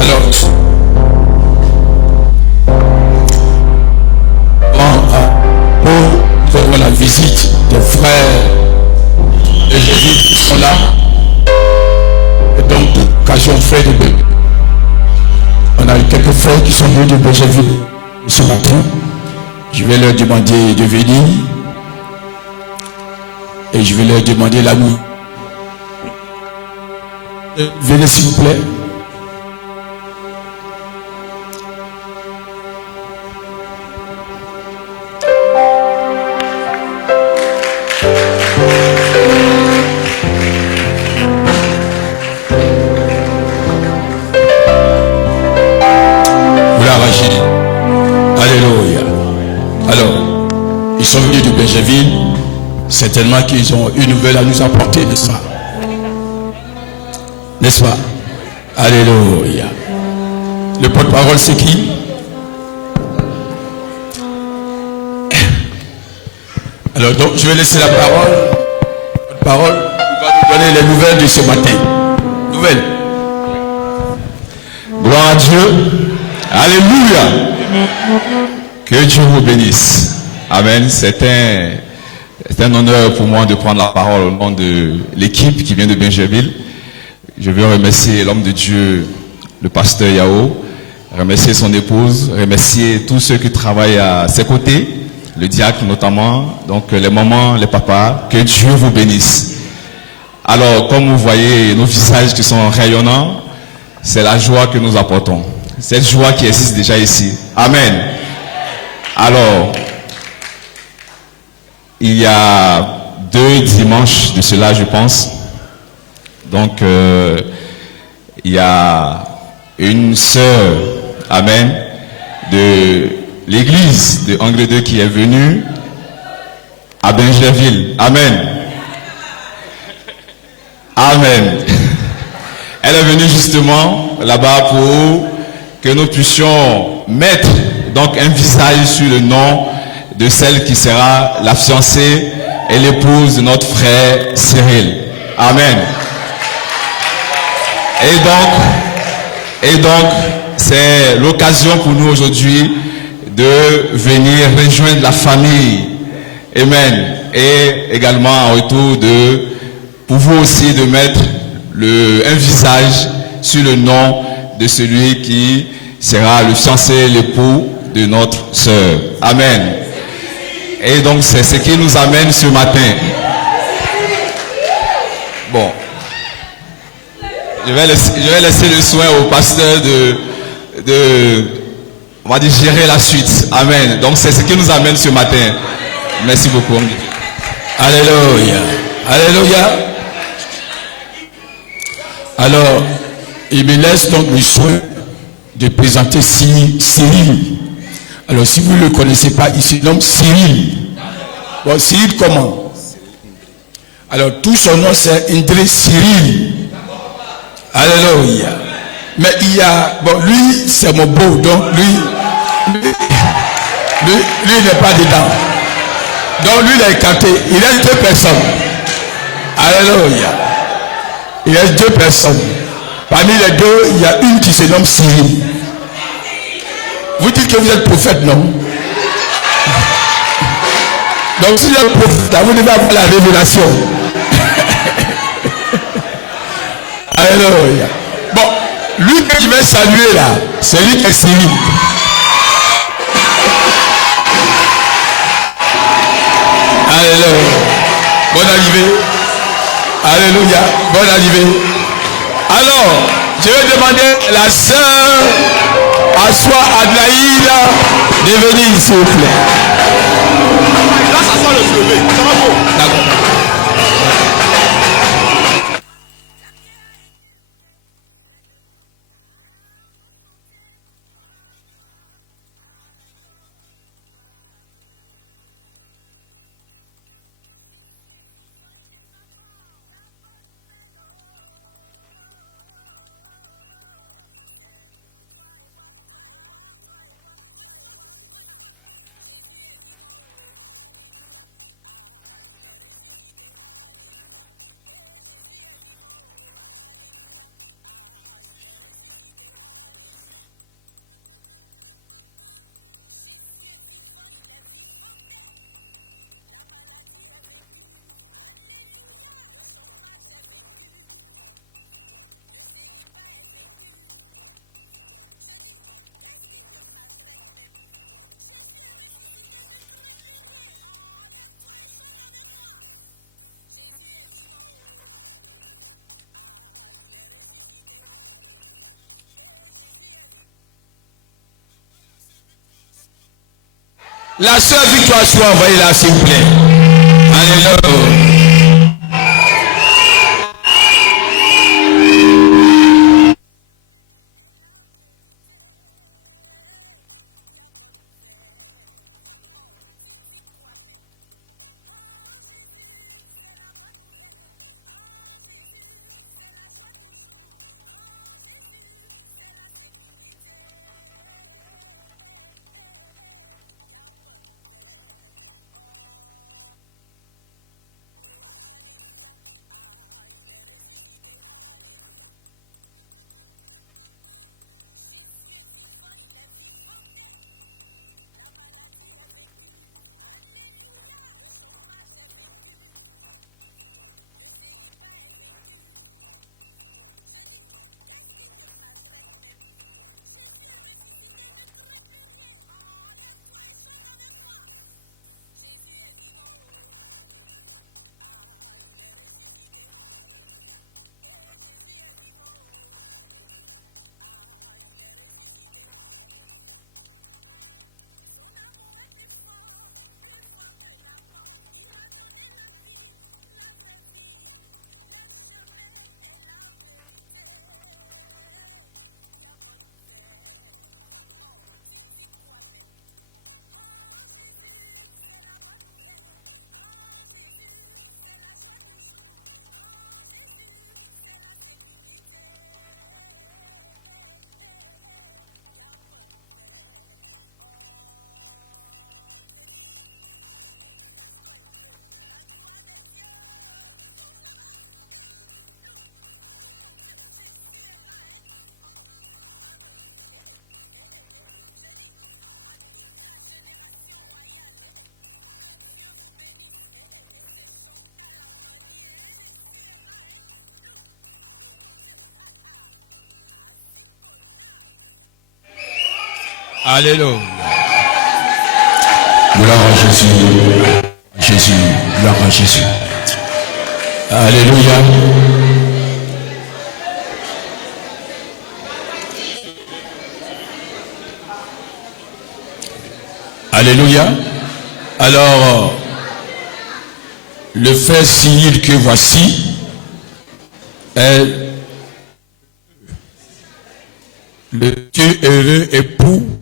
Alors, pour la visite des frères de Jésus qui sont là, et donc, occasion frère de Béjéville. On a eu quelques frères qui sont venus de Béjéville ce matin. Je vais leur demander de venir et je vais leur demander la nuit. Venez s'il vous plaît. Alléluia. Alors, ils sont venus de Béjéville. Certainement qu'ils ont une nouvelle à nous apporter, n'est-ce pas? N'est-ce pas? Alléluia. Le porte-parole, c'est qui? Alors, donc, je vais laisser la parole. La parole va nous donner les nouvelles de ce matin. Nouvelles. Gloire à Dieu. Alléluia. Que Dieu vous bénisse. Amen. C'est un honneur pour moi de prendre la parole au nom de l'équipe qui vient de Béjéville. Je veux remercier l'homme de Dieu, le pasteur Yao, remercier son épouse, remercier tous ceux qui travaillent à ses côtés, le diacre notamment, donc les mamans, les papas. Que Dieu vous bénisse. Alors, comme vous voyez nos visages qui sont rayonnants, c'est la joie que nous apportons. Cette joie qui existe déjà ici. Amen. Alors, il y a 2 dimanches de cela, je pense. Donc, il y a une sœur, amen, de l'église de Angle 2 qui est venue à Béjéville. Amen. Amen. Elle est venue justement là-bas pour que nous puissions mettre donc un visage sur le nom de celle qui sera la fiancée et l'épouse de notre frère Cyril. Amen. Et donc, c'est l'occasion pour nous aujourd'hui de venir rejoindre la famille. Amen. Et également en retour pour vous aussi de mettre un visage sur le nom de celui qui sera le fiancé, l'époux de notre sœur. Amen. Et donc c'est ce qui nous amène ce matin. Bon. Je vais laisser le soin au pasteur on va dire, gérer la suite. Amen. Donc c'est ce qui nous amène ce matin. Merci beaucoup. Alléluia. Alléluia. Alors, il me laisse donc le soin de présenter Cyril. Alors, si vous ne le connaissez pas, il se nomme Cyril. Bon, Cyril comment? Alors, tout son nom c'est Indré Cyril. Alléluia. Mais il y a, bon, lui c'est mon beau, donc lui n'est pas dedans. Donc lui il est écarté. Il reste 2 personnes. Alléluia. Il reste 2 personnes. Parmi les 2, il y a une qui se nomme Cyril. Vous dites que vous êtes prophète, non? Donc si vous êtes prophète, vous devez avoir la révélation. Alléluia. Bon, lui que je vais saluer là, c'est lui qui est Cyril. Alléluia. Bonne arrivée. Alléluia. Bonne arrivée. Alors, je vais demander à la sœur Aswa Adlaïda de venir, s'il vous plaît. Là, ça sent le soulevé. Ça va beau. D'accord. La sœur Victoire soit envoyée là, s'il vous plaît. Alléluia. Alléluia. Gloire à Jésus. Jésus. Gloire à Jésus. Alléluia. Alléluia. Alors, le frère Cyril que voici est le Dieu heureux époux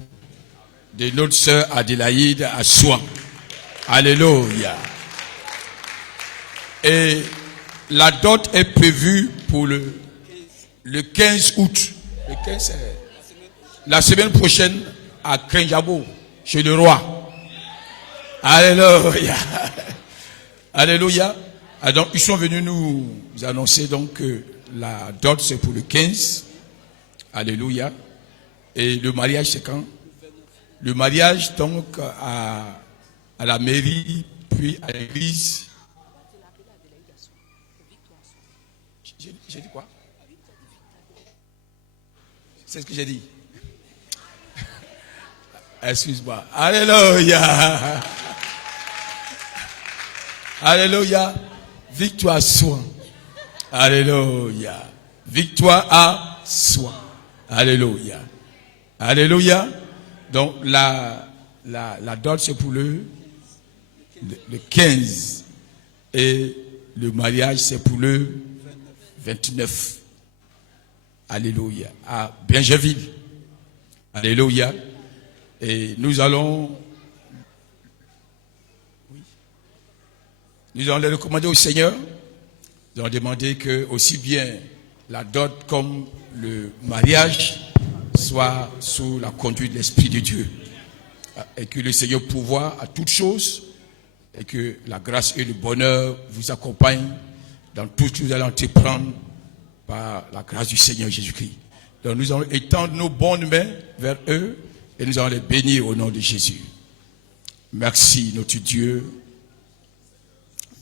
de notre sœur Adélaïde à Soin. Alléluia. Et la dot est prévue pour le 15 août. Le 15, la semaine prochaine à Krenjabo, chez le roi. Alléluia. Alléluia. Ah, donc, ils sont venus nous annoncer donc que la dot c'est pour le 15. Alléluia. Et le mariage c'est quand? Le mariage donc à la mairie, puis à l'église. J'ai dit quoi? C'est ce que j'ai dit. Excuse-moi. Alléluia. Alléluia. Victoire soit. Alléluia. Victoire à soi. Alléluia. Alléluia. Donc la dot c'est pour le 15 et le mariage c'est pour le 29. Alléluia. À Bienjeville. Alléluia. Et nous allons les recommander au Seigneur. Nous allons demander que aussi bien la dot comme le mariage soit sous la conduite de l'Esprit de Dieu. Et que le Seigneur pourvoie à toutes choses et que la grâce et le bonheur vous accompagnent dans tout ce que vous allez entreprendre par la grâce du Seigneur Jésus-Christ. Donc nous allons étendre nos bonnes mains vers eux et nous allons les bénir au nom de Jésus. Merci notre Dieu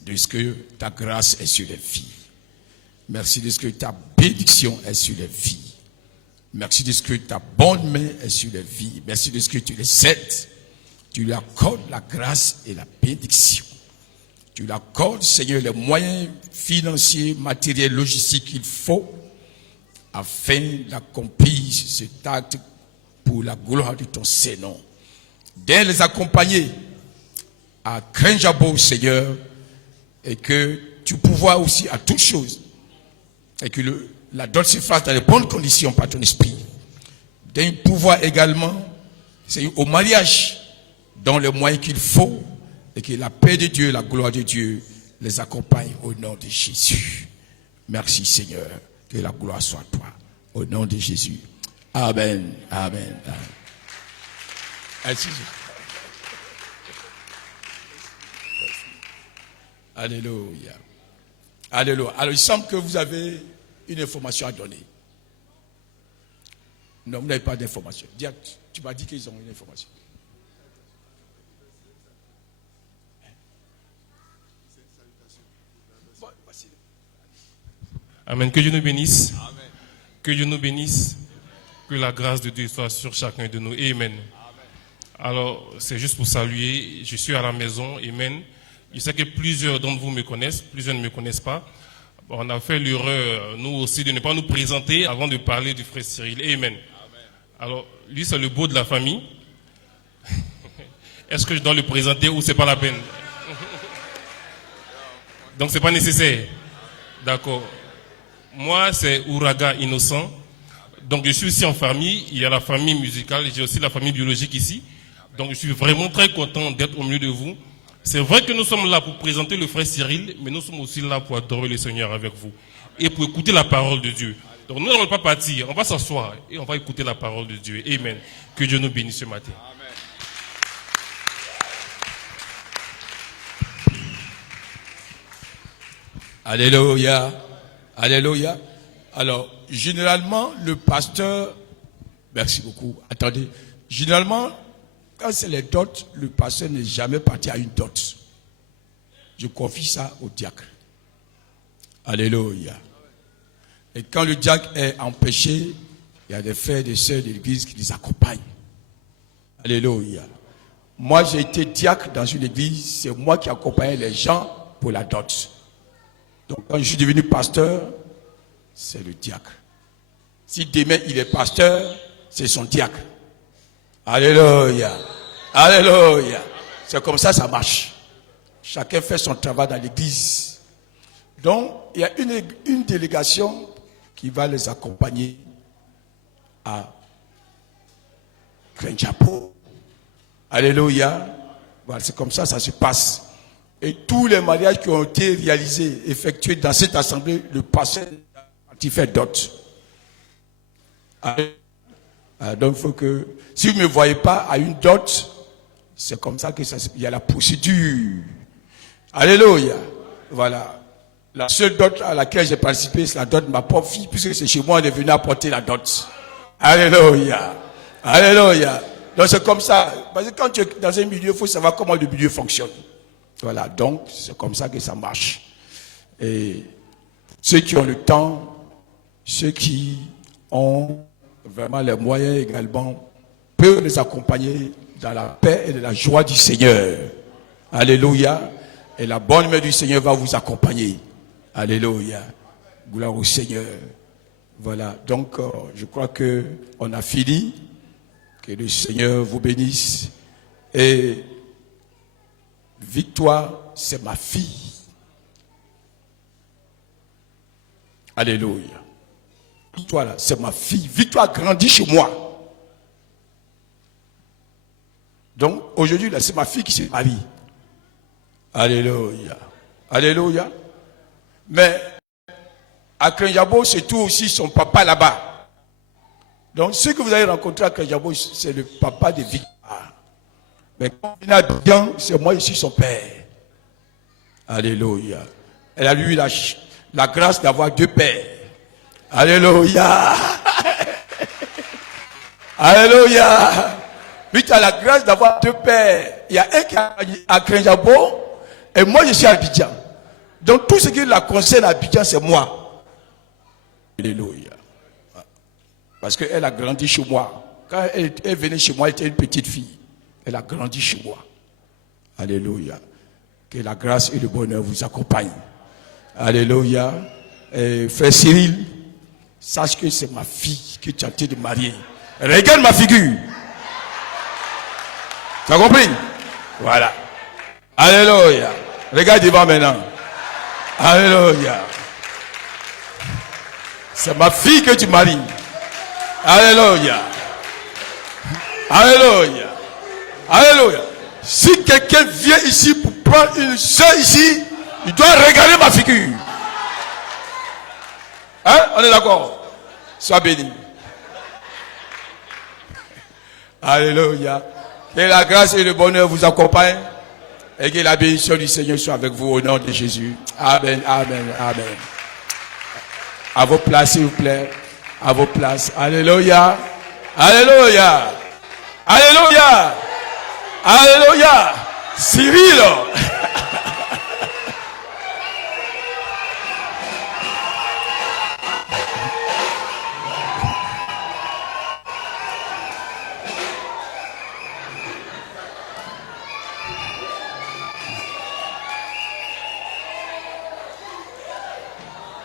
de ce que ta grâce est sur les vies. Merci de ce que ta bénédiction est sur les vies. Merci de ce que ta bonne main est sur les vies. Merci de ce que tu les aides. Tu lui accordes la grâce et la bénédiction. Tu lui accordes, Seigneur, les moyens financiers, matériels, logistiques qu'il faut afin d'accomplir cet acte pour la gloire de ton Saint-Nom. de les accompagner à Krenjabo, Seigneur, et que tu pourvois aussi à toutes choses, et que la dot se fasse dans les bonnes conditions par ton esprit. D'un pouvoir également, c'est au mariage, dans les moyens qu'il faut, et que la paix de Dieu, la gloire de Dieu les accompagne au nom de Jésus. Merci Seigneur, que la gloire soit à toi, au nom de Jésus. Amen, amen, amen. Merci. Alléluia. Alléluia. Alors il semble que vous avez une information à donner. Non, vous n'avez pas d'information. Tu m'as dit qu'ils ont une information. Amen. Que Dieu nous bénisse. Amen. Que Dieu nous bénisse. Que la grâce de Dieu soit sur chacun de nous. Amen. Amen. Alors, c'est juste pour saluer. Je suis à la maison. Amen. Je sais que plusieurs d'entre vous me connaissent. Plusieurs ne me connaissent pas. On a fait l'erreur, nous aussi, de ne pas nous présenter avant de parler du frère Cyril. Amen. Amen. Alors, lui, c'est le beau de la famille. Est-ce que je dois le présenter ou c'est pas la peine? Donc, c'est pas nécessaire. D'accord. Moi, c'est Ouraga Innocent. Donc, je suis aussi en famille. Il y a la famille musicale. J'ai aussi la famille biologique ici. Donc, je suis vraiment très content d'être au milieu de vous. C'est vrai que nous sommes là pour présenter le frère Cyril, mais nous sommes aussi là pour adorer le Seigneur avec vous et pour écouter la parole de Dieu. Donc, nous n'allons pas partir. On va s'asseoir et on va écouter la parole de Dieu. Amen. Que Dieu nous bénisse ce matin. Alléluia. Alléluia. Alors, généralement, le pasteur... Merci beaucoup. Attendez. Généralement, quand c'est les dots, le pasteur n'est jamais parti à une dot. Je confie ça au diacre. Alléluia. Et quand le diacre est empêché, il y a des frères et des sœurs de l'église qui les accompagnent. Alléluia. Moi, j'ai été diacre dans une église, c'est moi qui accompagnais les gens pour la dot. Donc, quand je suis devenu pasteur, c'est le diacre. Si demain il est pasteur, c'est son diacre. Alléluia. Alléluia. C'est comme ça, ça marche. Chacun fait son travail dans l'église. Donc, il y a une délégation qui va les accompagner à Krenjapo. Alléluia. Voilà, c'est comme ça, ça se passe. Et tous les mariages qui ont été réalisés, effectués dans cette assemblée, le pasteur a fait dot. Donc il faut que, si vous ne me voyez pas à une dot, c'est comme ça que il y a la procédure. Alléluia. Voilà. La seule dot à laquelle j'ai participé, c'est la dot de ma propre fille, puisque c'est chez moi, on est venu apporter la dot. Alléluia. Alléluia. Donc c'est comme ça. Parce que quand tu es dans un milieu, il faut savoir comment le milieu fonctionne. Voilà, donc c'est comme ça que ça marche. Et ceux qui ont le temps, ceux qui ont vraiment les moyens également, peuvent les accompagner dans la paix et dans la joie du Seigneur. Alléluia. Et la bonne main du Seigneur va vous accompagner. Alléluia. Gloire au Seigneur. Voilà, donc je crois qu'on a fini. Que le Seigneur vous bénisse. Et Victoire, c'est ma fille. Alléluia. Victoire, là, c'est ma fille. Victoire grandit chez moi. Donc, aujourd'hui, là, c'est ma fille qui se marie. Alléluia. Alléluia. Mais, à Krenjabo, c'est tout aussi son papa là-bas. Donc, ce que vous allez rencontrer à Krenjabo, c'est le papa de Victoire. Mais quand il a bien, c'est moi, je suis son père. Alléluia. Elle a eu la grâce d'avoir deux pères. Alléluia. Alléluia. Puis tu as la grâce d'avoir deux pères. Il y a un qui est à Krenjabo et moi je suis à Abidjan. Donc tout ce qui la concerne à Abidjan, c'est moi. Alléluia. Parce qu'elle a grandi chez moi. Quand elle venait chez moi, elle était une petite fille. Elle a grandi chez moi. Alléluia. Que la grâce et le bonheur vous accompagnent. Alléluia. Et frère Cyril, sache que c'est ma fille que tu as été de marier. Regarde ma figure. Tu as compris? Voilà. Alléluia. Regarde devant maintenant. Alléluia. C'est ma fille que tu maries. Alléluia. Alléluia. Alléluia. Si quelqu'un vient ici pour prendre une soeur ici, il doit regarder ma figure. Hein? On est d'accord? Sois béni. Alléluia. Que la grâce et le bonheur vous accompagnent et que la bénédiction du Seigneur soit avec vous au nom de Jésus. Amen, amen, amen. À vos places, s'il vous plaît. À vos places. Alléluia. Alléluia. Alléluia. Alléluia. Cyril.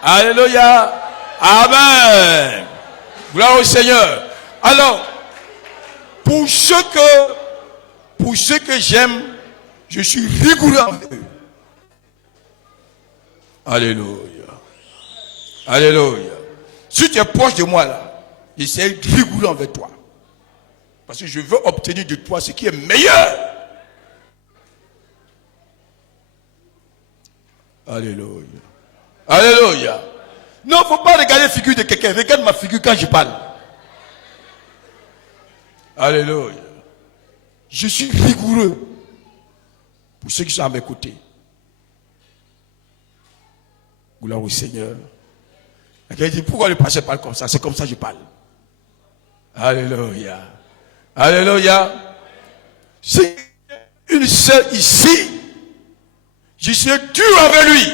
Alléluia. Amen. Gloire au Seigneur. Alors, pour ceux que j'aime, je suis rigoureux avec eux. Alléluia. Alléluia. Si tu es proche de moi là, j'essaie de rigoureux avec toi. Parce que je veux obtenir de toi ce qui est meilleur. Alléluia. Alléluia. Non, il ne faut pas regarder la figure de quelqu'un. Regarde ma figure quand je parle. Alléluia. Je suis rigoureux pour ceux qui sont à mes côtés. Gloire au Seigneur. Quelqu'un dit, pourquoi le pasteur parle comme ça? C'est comme ça que je parle. Alléluia. Alléluia. Si une sœur ici, je suis dur avec lui.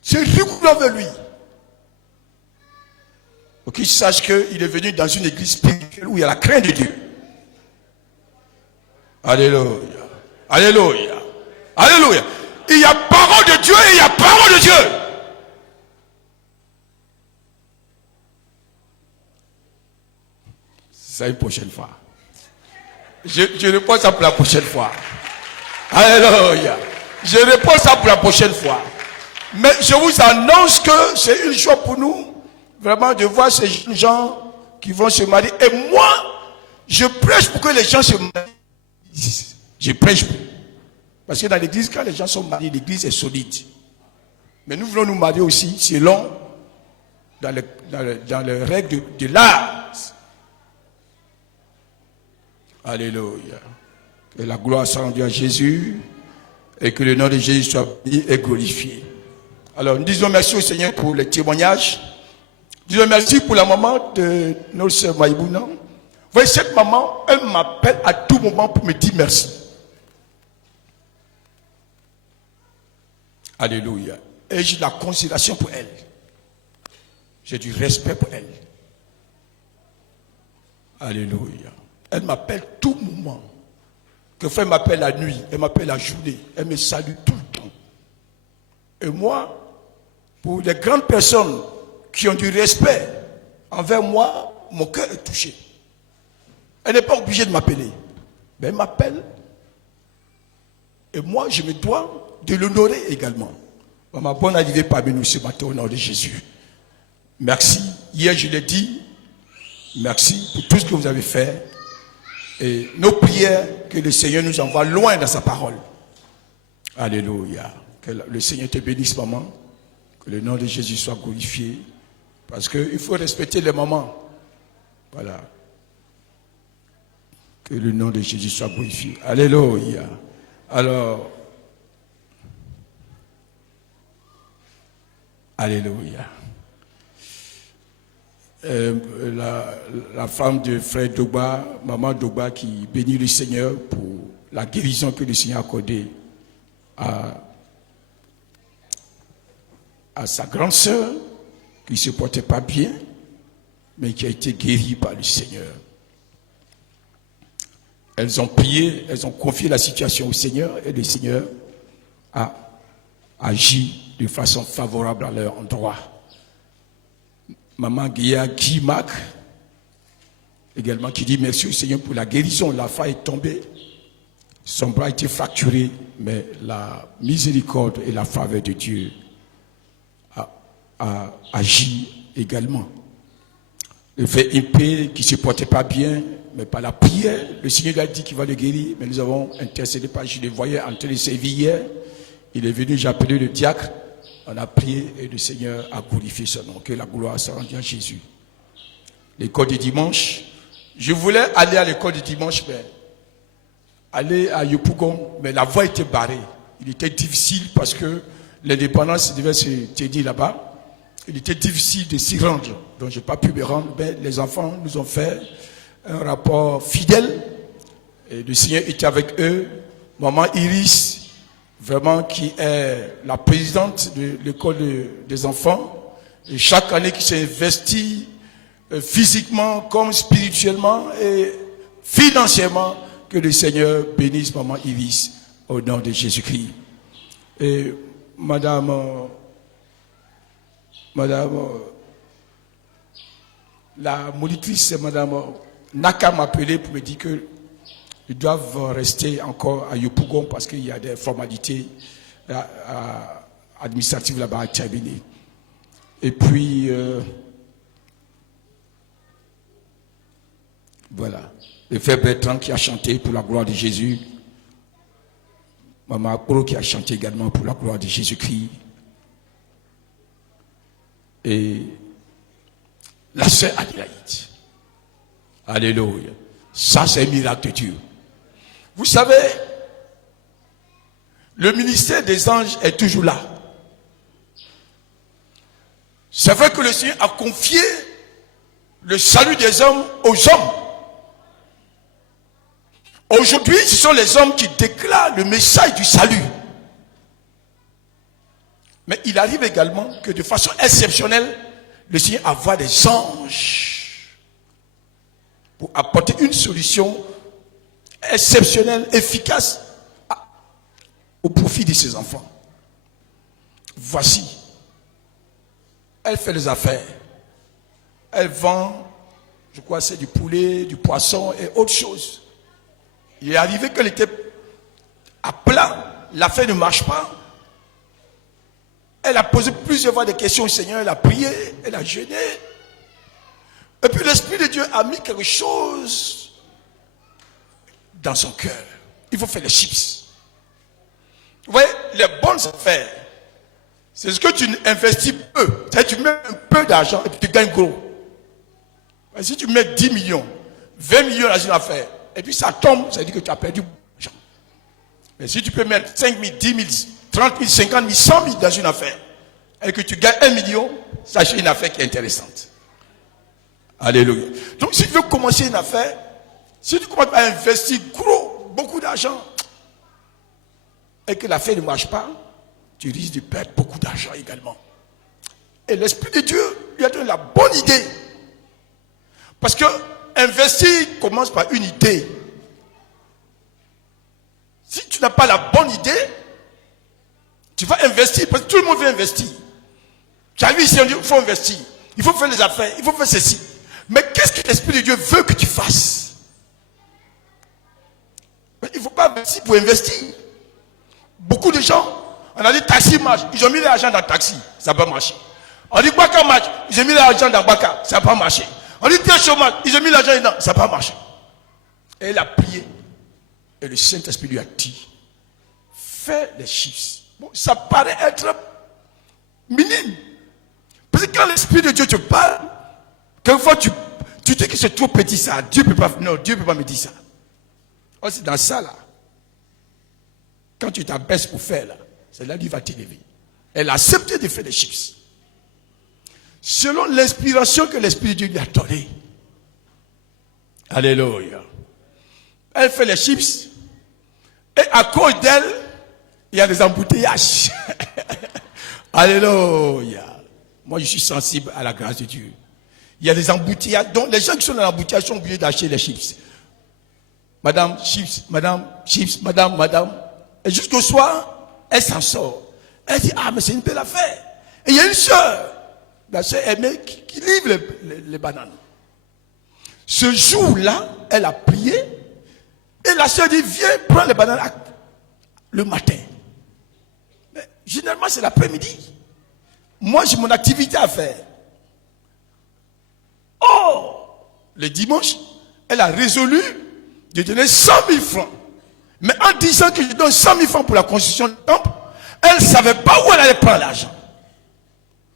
C'est rigoureux avec lui. Pour qu'il sache qu'il est venu dans une église spirituelle où il y a la crainte de Dieu. Alléluia. Alléluia. Alléluia. Il y a parole de Dieu et il y a parole de Dieu. Ça une prochaine fois. Je réponds ça pour la prochaine fois. Alléluia. Je réponds ça pour la prochaine fois. Mais je vous annonce que c'est une joie pour nous, vraiment, de voir ces jeunes gens qui vont se marier. Et moi, je prêche pour que les gens se marient. Je prêche pour. Parce que dans l'église, quand les gens sont mariés, l'église est solide. Mais nous voulons nous marier aussi selon dans les règles de l'art. Alléluia. Que la gloire soit rendue à Jésus et que le nom de Jésus soit béni et glorifié. Alors, nous disons merci au Seigneur pour les témoignages. Nous disons merci pour la maman de notre sœur Maïbouna. Vous voyez, cette maman, elle m'appelle à tout moment pour me dire merci. Alléluia. Et j'ai de la considération pour elle. J'ai du respect pour elle. Alléluia. Elle m'appelle tout moment. Quelquefois, elle m'appelle la nuit, elle m'appelle la journée. Elle me salue tout le temps. Et moi, pour les grandes personnes qui ont du respect envers moi, mon cœur est touché. Elle n'est pas obligée de m'appeler. Mais elle m'appelle. Et moi, je me dois de l'honorer également. Ma bonne arrivée parmi nous ce matin au nom de Jésus. Merci. Hier, je l'ai dit. Merci pour tout ce que vous avez fait. Et nos prières, que le Seigneur nous envoie loin dans sa parole. Alléluia. Que le Seigneur te bénisse, maman. Que le nom de Jésus soit glorifié. Parce qu'il faut respecter les mamans. Voilà. Que le nom de Jésus soit glorifié. Alléluia. Alors, alléluia. La femme de frère Dogba, maman Dogba, qui bénit le Seigneur pour la guérison que le Seigneur a accordée à sa grande sœur, qui ne se portait pas bien, mais qui a été guérie par le Seigneur. Elles ont prié, elles ont confié la situation au Seigneur, et le Seigneur a agi de façon favorable à leur endroit. Maman Guilla Guimac également qui dit merci au Seigneur pour la guérison. La femme est tombée, son bras a été fracturé, mais la miséricorde et la faveur de Dieu a agi également. Le fait un peu qui ne se portait pas bien, mais par la prière, le Seigneur lui a dit qu'il va le guérir, mais nous avons intercédé par, je le voyais en train de servir hier. Il est venu, j'ai appelé le diacre, on a prié et le Seigneur a glorifié son nom. Que la gloire soit rendue à Jésus. L'école du dimanche, je voulais aller à l'école du dimanche, mais aller à Yopougon, mais la voie était barrée. Il était difficile parce que l'indépendance devait se tenir là-bas. Il était difficile de s'y rendre, donc je n'ai pas pu me rendre. Mais les enfants nous ont fait un rapport fidèle. Et le Seigneur était avec eux. Maman Iris, vraiment qui est la présidente de l'école des enfants. Et chaque année qui s'est investie physiquement comme spirituellement et financièrement, que le Seigneur bénisse Maman Iris au nom de Jésus-Christ. Et Madame, la monitrice, Madame Naka m'a appelé pour me dire qu'ils doivent rester encore à Yopougon parce qu'il y a des formalités administratives là-bas à terminer. Et puis, voilà. Le frère Bertrand qui a chanté pour la gloire de Jésus. Maman Akoro qui a chanté également pour la gloire de Jésus-Christ. Et la sœur Adélaïde. Alléluia. Ça, c'est un miracle de Dieu. Vous savez, le ministère des anges est toujours là. C'est vrai que le Seigneur a confié le salut des hommes aux hommes. Aujourd'hui, ce sont les hommes qui déclarent le message du salut. Mais il arrive également que de façon exceptionnelle, le Seigneur envoie des anges pour apporter une solution exceptionnelle, efficace au profit de ses enfants. Voici, elle fait les affaires. Elle vend, je crois c'est du poulet, du poisson et autre chose. Il est arrivé qu'elle était à plat, l'affaire ne marche pas. Elle a posé plusieurs fois des questions au Seigneur, elle a prié, elle a jeûné. Et puis l'Esprit de Dieu a mis quelque chose dans son cœur. Il faut faire les chips. Vous voyez, les bonnes affaires, c'est ce que tu investis peu. C'est-à-dire tu mets un peu d'argent et puis tu gagnes gros. Mais si tu mets 10 millions, 20 millions dans une affaire, et puis ça tombe, ça veut dire que tu as perdu beaucoup d'argent. Mais si tu peux mettre 5 000, 10 000, 30 000, 50 000, 100 000 dans une affaire, et que tu gagnes 1 million, ça c'est une affaire qui est intéressante. Alléluia. Donc si tu veux commencer une affaire, si tu commences à investir gros, beaucoup d'argent, et que l'affaire ne marche pas, tu risques de perdre beaucoup d'argent également. Et l'Esprit de Dieu lui a donné la bonne idée. Parce que investir commence par une idée. Si tu n'as pas la bonne idée, tu vas investir, parce que tout le monde veut investir. Tu as vu ici, on dit, il faut investir, il faut faire les affaires, il faut faire ceci. Mais qu'est-ce que l'Esprit de Dieu veut que tu fasses? Mais il ne faut pas investir pour investir. Beaucoup de gens, on a dit taxi marche, ils ont mis l'argent dans le taxi, ça n'a pas marché. On dit Baka marche, ils ont mis l'argent dans Baka, ça n'a pas marché. On dit tel chômage, ils ont mis l'argent dedans, ça n'a pas marché. Et elle a prié. Et le Saint-Esprit lui a dit, fais les chiffres. Bon, ça paraît être minime. Parce que quand l'Esprit de Dieu te parle, quelquefois tu dis que c'est trop petit ça. Dieu ne peut pas me dire ça. Oh, c'est dans ça là. Quand tu t'abaisses pour faire là, c'est là qu'il va t'élever. Elle a accepté de faire des chiffres. Selon l'inspiration que l'Esprit de Dieu lui a donnée. Alléluia. Elle fait les chips. Et à cause d'elle, il y a des embouteillages. Alléluia. Moi, je suis sensible à la grâce de Dieu. Il y a des embouteillages. Donc, les gens qui sont dans l'embouteillage sont obligés d'acheter les chips. Madame, chips, madame, chips, madame. Et jusqu'au soir, elle s'en sort. Elle dit, ah, mais c'est une belle affaire. Et il y a une soeur, la soeur aimée, qui livre les bananes. Ce jour-là, elle a prié. Et la sœur dit, viens prendre les bananes le matin. Mais généralement, c'est l'après-midi. Moi, j'ai mon activité à faire. Oh! Le dimanche, elle a résolu de donner 100 000 francs. Mais en disant que je donne 100 000 francs pour la construction du temple, elle ne savait pas où elle allait prendre l'argent.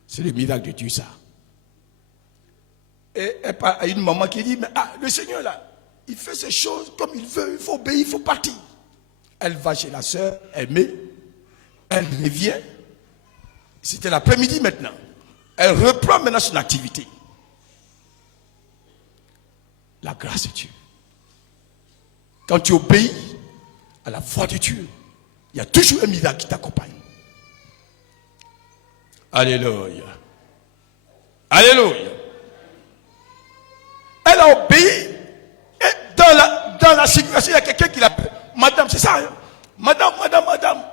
C'est le miracle de Dieu, ça. Et elle parle à une maman qui dit, mais le Seigneur là, il fait ces choses comme il veut, il faut obéir, il faut partir. Elle va chez la sœur, elle met, elle revient. C'était l'après-midi maintenant. Elle reprend maintenant son activité. La grâce de Dieu. Quand tu obéis à la voix de Dieu, il y a toujours un miracle qui t'accompagne. Alléluia. Alléluia. Elle a obéi. Et dans la situation, il y a quelqu'un qui l'appelle. Madame, c'est ça. Hein? Madame.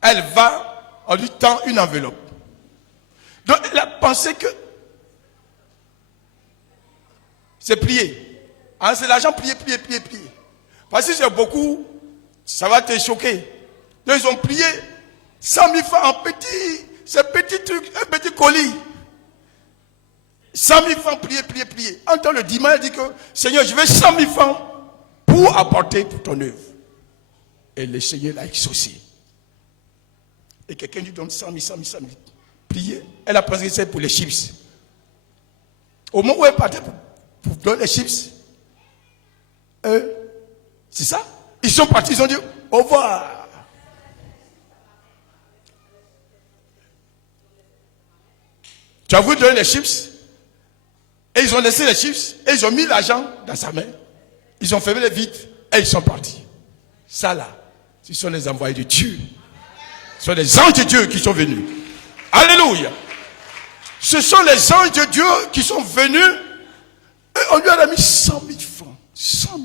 Elle va, on lui tend une enveloppe. Donc elle a pensé que c'est prier. Hein, c'est l'argent prier. Parce que c'est beaucoup, ça va te choquer. Donc ils ont prié 100 000 francs en ce petit truc, un petit colis. 100 000 francs, prier. En temps le dimanche, elle dit que Seigneur, je veux 100 000 francs pour apporter pour ton œuvre. Et le Seigneur l'a exaucé. Et quelqu'un lui donne 100 000. Prier. Elle a pensé que c'est pour les chips. Au moment où elle partait pour donner les chips, c'est ça. Ils sont partis, ils ont dit au revoir. Tu as voulu donner les chips. Et ils ont laissé les chips. Et ils ont mis l'argent dans sa main. Ils ont fermé les vitres. Et ils sont partis. Ça là, ce sont les envoyés de Dieu. Ce sont les anges de Dieu qui sont venus. Alléluia. Ce sont les anges de Dieu qui sont venus. Et on lui a mis 100 000 francs. 100 000.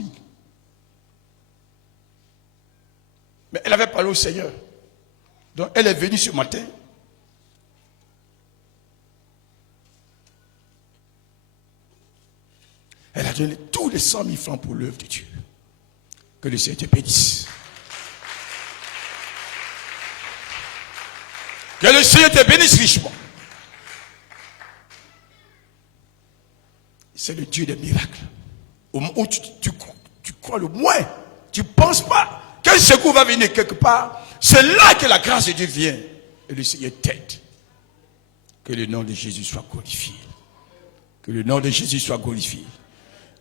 Mais elle avait parlé au Seigneur. Donc elle est venue ce matin. Elle a donné tous les 100 000 francs pour l'œuvre de Dieu. Que le Seigneur te bénisse. Que le Seigneur te bénisse richement. C'est le Dieu des miracles. Au moment où tu crois le moins, tu ne penses pas qu'un secours va venir quelque part. C'est là que la grâce de Dieu vient. Et le Seigneur t'aide. Que le nom de Jésus soit glorifié. Que le nom de Jésus soit glorifié.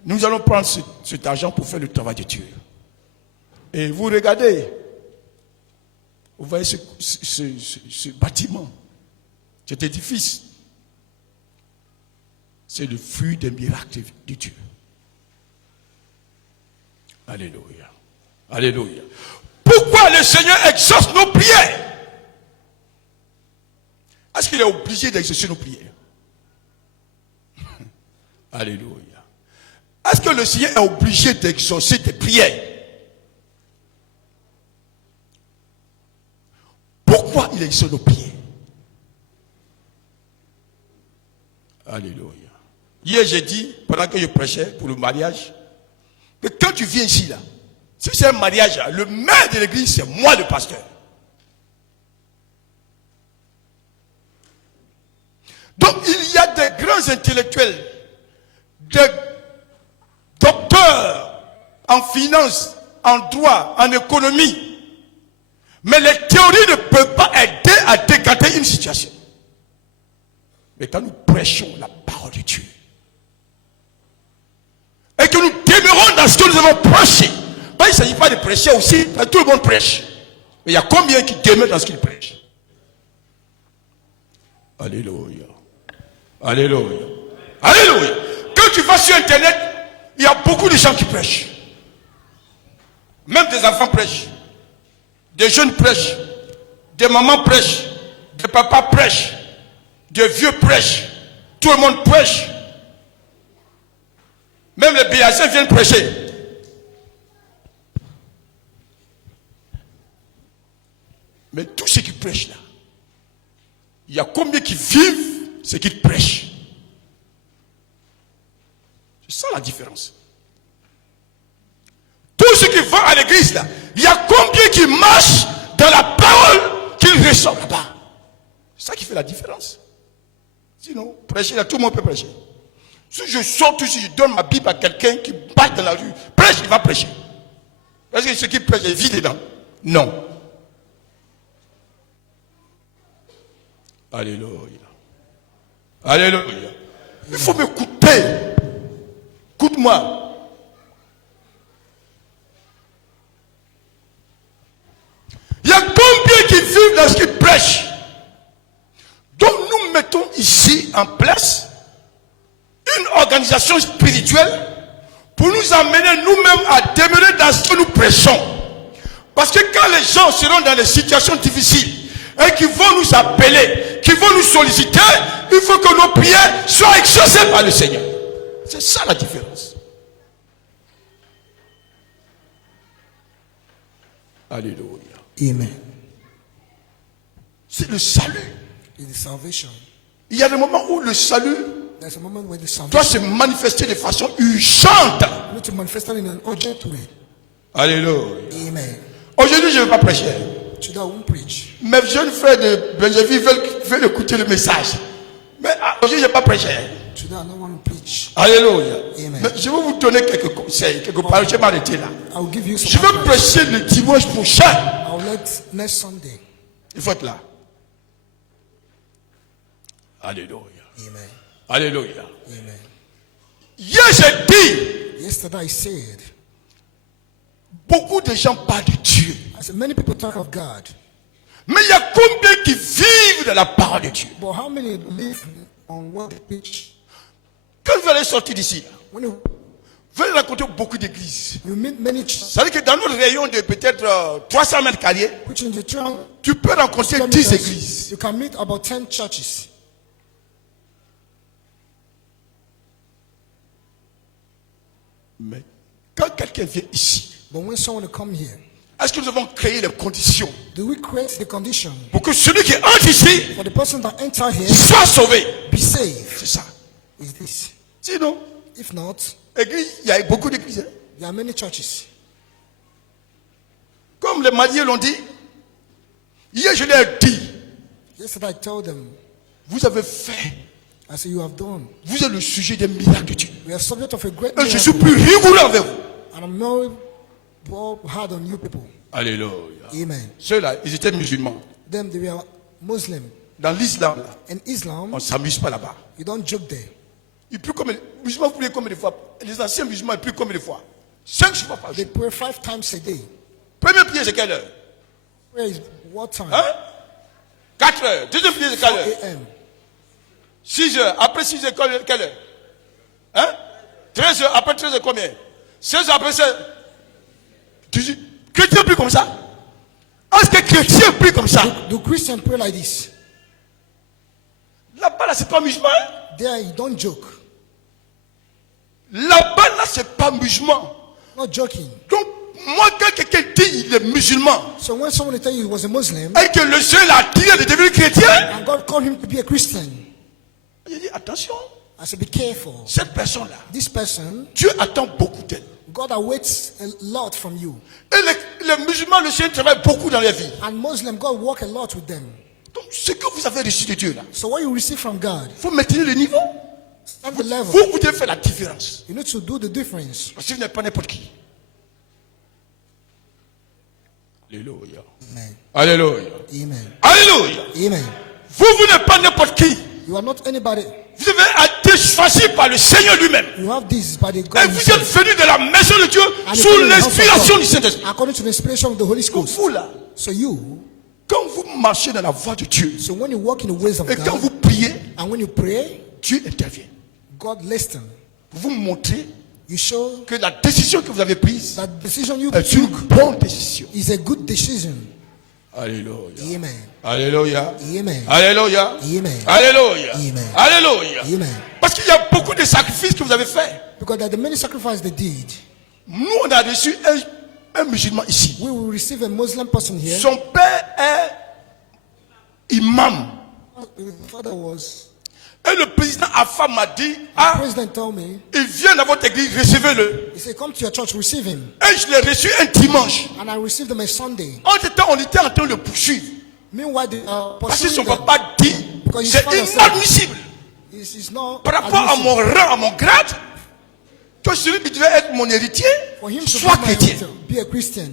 Nous allons prendre cet argent pour faire le travail de Dieu. Et vous regardez, vous voyez ce bâtiment, cet édifice. C'est le fruit des miracles de Dieu. Alléluia. Alléluia. Pourquoi le Seigneur exauce nos prières? Est-ce qu'il est obligé d'exaucer nos prières? Alléluia. Est-ce que le Seigneur est obligé d'exaucer tes prières? Pourquoi il exauce nos prières? Alléluia. Hier, j'ai dit, pendant que je prêchais pour le mariage, que quand tu viens ici, là, si c'est un mariage, le maire de l'église, c'est moi le pasteur. Donc, il y a des grands intellectuels, des docteurs en finance, en droit, en économie. Mais les théories ne peuvent pas aider à décanter une situation. Mais quand nous prêchons la parole de Dieu, et que nous demeurons dans ce que nous avons prêché, il ne s'agit pas de prêcher aussi, tout le monde prêche. Mais il y a combien qui demeurent dans ce qu'ils prêchent? Alléluia. Alléluia. Alléluia. Quand tu vas sur Internet, il y a beaucoup de gens qui prêchent. Même des enfants prêchent. Des jeunes prêchent. Des mamans prêchent. Des papas prêchent. Des vieux prêchent. Tout le monde prêche. Même les béatiens viennent prêcher. Mais tous ceux qui prêchent là, il y a combien qui vivent ce qu'ils prêchent? C'est ça la différence. Tous ceux qui vont à l'église là, il y a combien qui marchent dans la parole qu'ils reçoivent là-bas. C'est ça qui fait la différence. Sinon, prêcher là, tout le monde peut prêcher. Si je sors tout, si je donne ma Bible à quelqu'un qui passe dans la rue, prêche, il va prêcher. Parce que ce qui prêche est vide dedans. Non. Alléluia. Alléluia. Il faut m'écouter. Écoute-moi. Il y a combien qui vivent dans ce qu'ils prêchent. Donc nous mettons ici en place une organisation spirituelle pour nous amener nous-mêmes à demeurer dans ce que nous prêchons. Parce que quand les gens seront dans des situations difficiles et qui vont nous appeler, qui vont nous solliciter, il faut que nos prières soient exaucées par le Seigneur. C'est ça la différence. Alléluia. Amen. C'est le salut. It is salvation. Il y a des moments où le salut There's a moment where the doit salvation se manifester de façon urgente. need to manifest in an urgent way. Alléluia. Amen. Aujourd'hui, je ne vais pas prêcher. Today I won't preach. Mes jeunes frères de Benjamin veulent écouter le message. Mais aujourd'hui, je ne vais pas prêcher. Today I don't want to preach. Alléluia. Amen. Mais je vais vous donner quelques conseils, quelques paroles. Je vais m'arrêter là. I will give you some Je vais advice. prêcher le dimanche prochain. I will let next Sunday. Il faut être là. Alléluia. Amen. Alléluia. Amen. Hier, j'ai dit, Yesterday I said, beaucoup de gens parlent de Dieu. I said many people talk of God, Mais il y a combien qui vivent de la parole de Dieu? but how many live on what they preach? Quand vous allez sortir d'ici, When you vous allez rencontrer beaucoup d'églises. meet many churches Ça veut dire que dans notre rayon de peut-être 300 mètres carrés, which in the town, tu peux rencontrer 10 églises. you can meet about 10 churches. Mais quand quelqu'un vient ici, But when someone come here, est-ce que nous avons créé les conditions do we create the condition pour que celui qui entre ici for the person that enter here soit sauvé? be saved? C'est ça. Is this? Sinon, If not, église, il y a beaucoup d'églises. Hein. there are many churches. Comme les Maliens l'ont dit, hier je leur ai dit, Yesterday I told them, vous avez fait, I said, you have done. vous êtes le sujet des miracles de Dieu. We are subject of a great Et je suis miracle, plus rigoureux avec vous. and I'm more hard on you people. Alléluia. Amen. Ceux-là, ils étaient musulmans. Them, they were Muslim. Dans l'islam, là, In Islam, on ne s'amuse pas là-bas. you don't joke there. Ils prient comme les musulmans, vous priez combien de fois? Les anciens musulmans, ils prient combien de fois? 5 fois par They jour. pray 5 times a day. Première prière, c'est quelle heure? Prayer is what time? Hein? 4 heures. Deuxième prière, c'est quelle heure? 4 a.m. 6 heures. Après 6 heures, quelle heure? Hein? 13 heures. Après 13 heures, combien? 16 heures. Après 16 heures. Chrétien prie comme ça? Est-ce que chrétien prie comme ça? Do Christians pray like this? Là-bas, là, c'est pas musulman. Hein? There, you don't joke. Là-bas, là, c'est pas musulman. Not joking. Donc, moi, quand quelqu'un dit il est musulman, So when someone tell you he was a Muslim, et que le Seigneur l'a attiré de devenir chrétien, and God called him to be a Christian, il dit attention, I said, be careful. cette personne-là, This person, Dieu attend beaucoup d'elle. God awaits a lot from you. Et les musulmans, le Seigneur travaille beaucoup dans leur vie. And Muslim, God work a lot with them. Donc, ce que vous avez reçu de Dieu, là, So what you receive from God, il faut maintenir le niveau. stand the level. Vous devez faire la différence. You need to do the difference. Parce que vous n'êtes pas n'importe qui. Alléluia. Amen. Alléluia. Amen. Alléluia. Amen. Vous n'êtes pas n'importe qui. You are not anybody. Vous avez été choisi par le Seigneur lui-même. You have this by the Et God vous êtes venu de la maison de Dieu And sous according to the house of l'inspiration God. du Saint-Esprit. According to the inspiration of the Holy Donc Ghost. vous là, So you, quand vous marchez dans la voie de Dieu, so when you walk in the ways of et quand God, vous priez, and when you pray, Dieu intervient. God listens. Pour vous montrer You show que la décision que vous avez prise that decision you est une took bonne décision. is a good decision. Alléluia. Amen. Alléluia. Amen. Alléluia. Amen. Alléluia. Amen. Alléluia. Amen. Parce qu'il y a beaucoup de sacrifices que vous avez faits. Because there are the many sacrifices they did. Nous, on a reçu un musulman ici. We will receive a Muslim person here. Son père est imam. The father was Et le président Alpha m'a dit, The president told me, il vient dans votre église, recevez-le. he said, come to your church, receive him. Et je l'ai reçu un dimanche. And I received him a Sunday. Entre temps, on était en train de le poursuivre. Meanwhile, they are Parce que son pursuing them. papa dit, Because his c'est father said, inadmissible. It's not Par rapport à mon admissible rang, à mon grade, que celui qui devait être mon héritier for him to soit be, chrétien. be a Christian.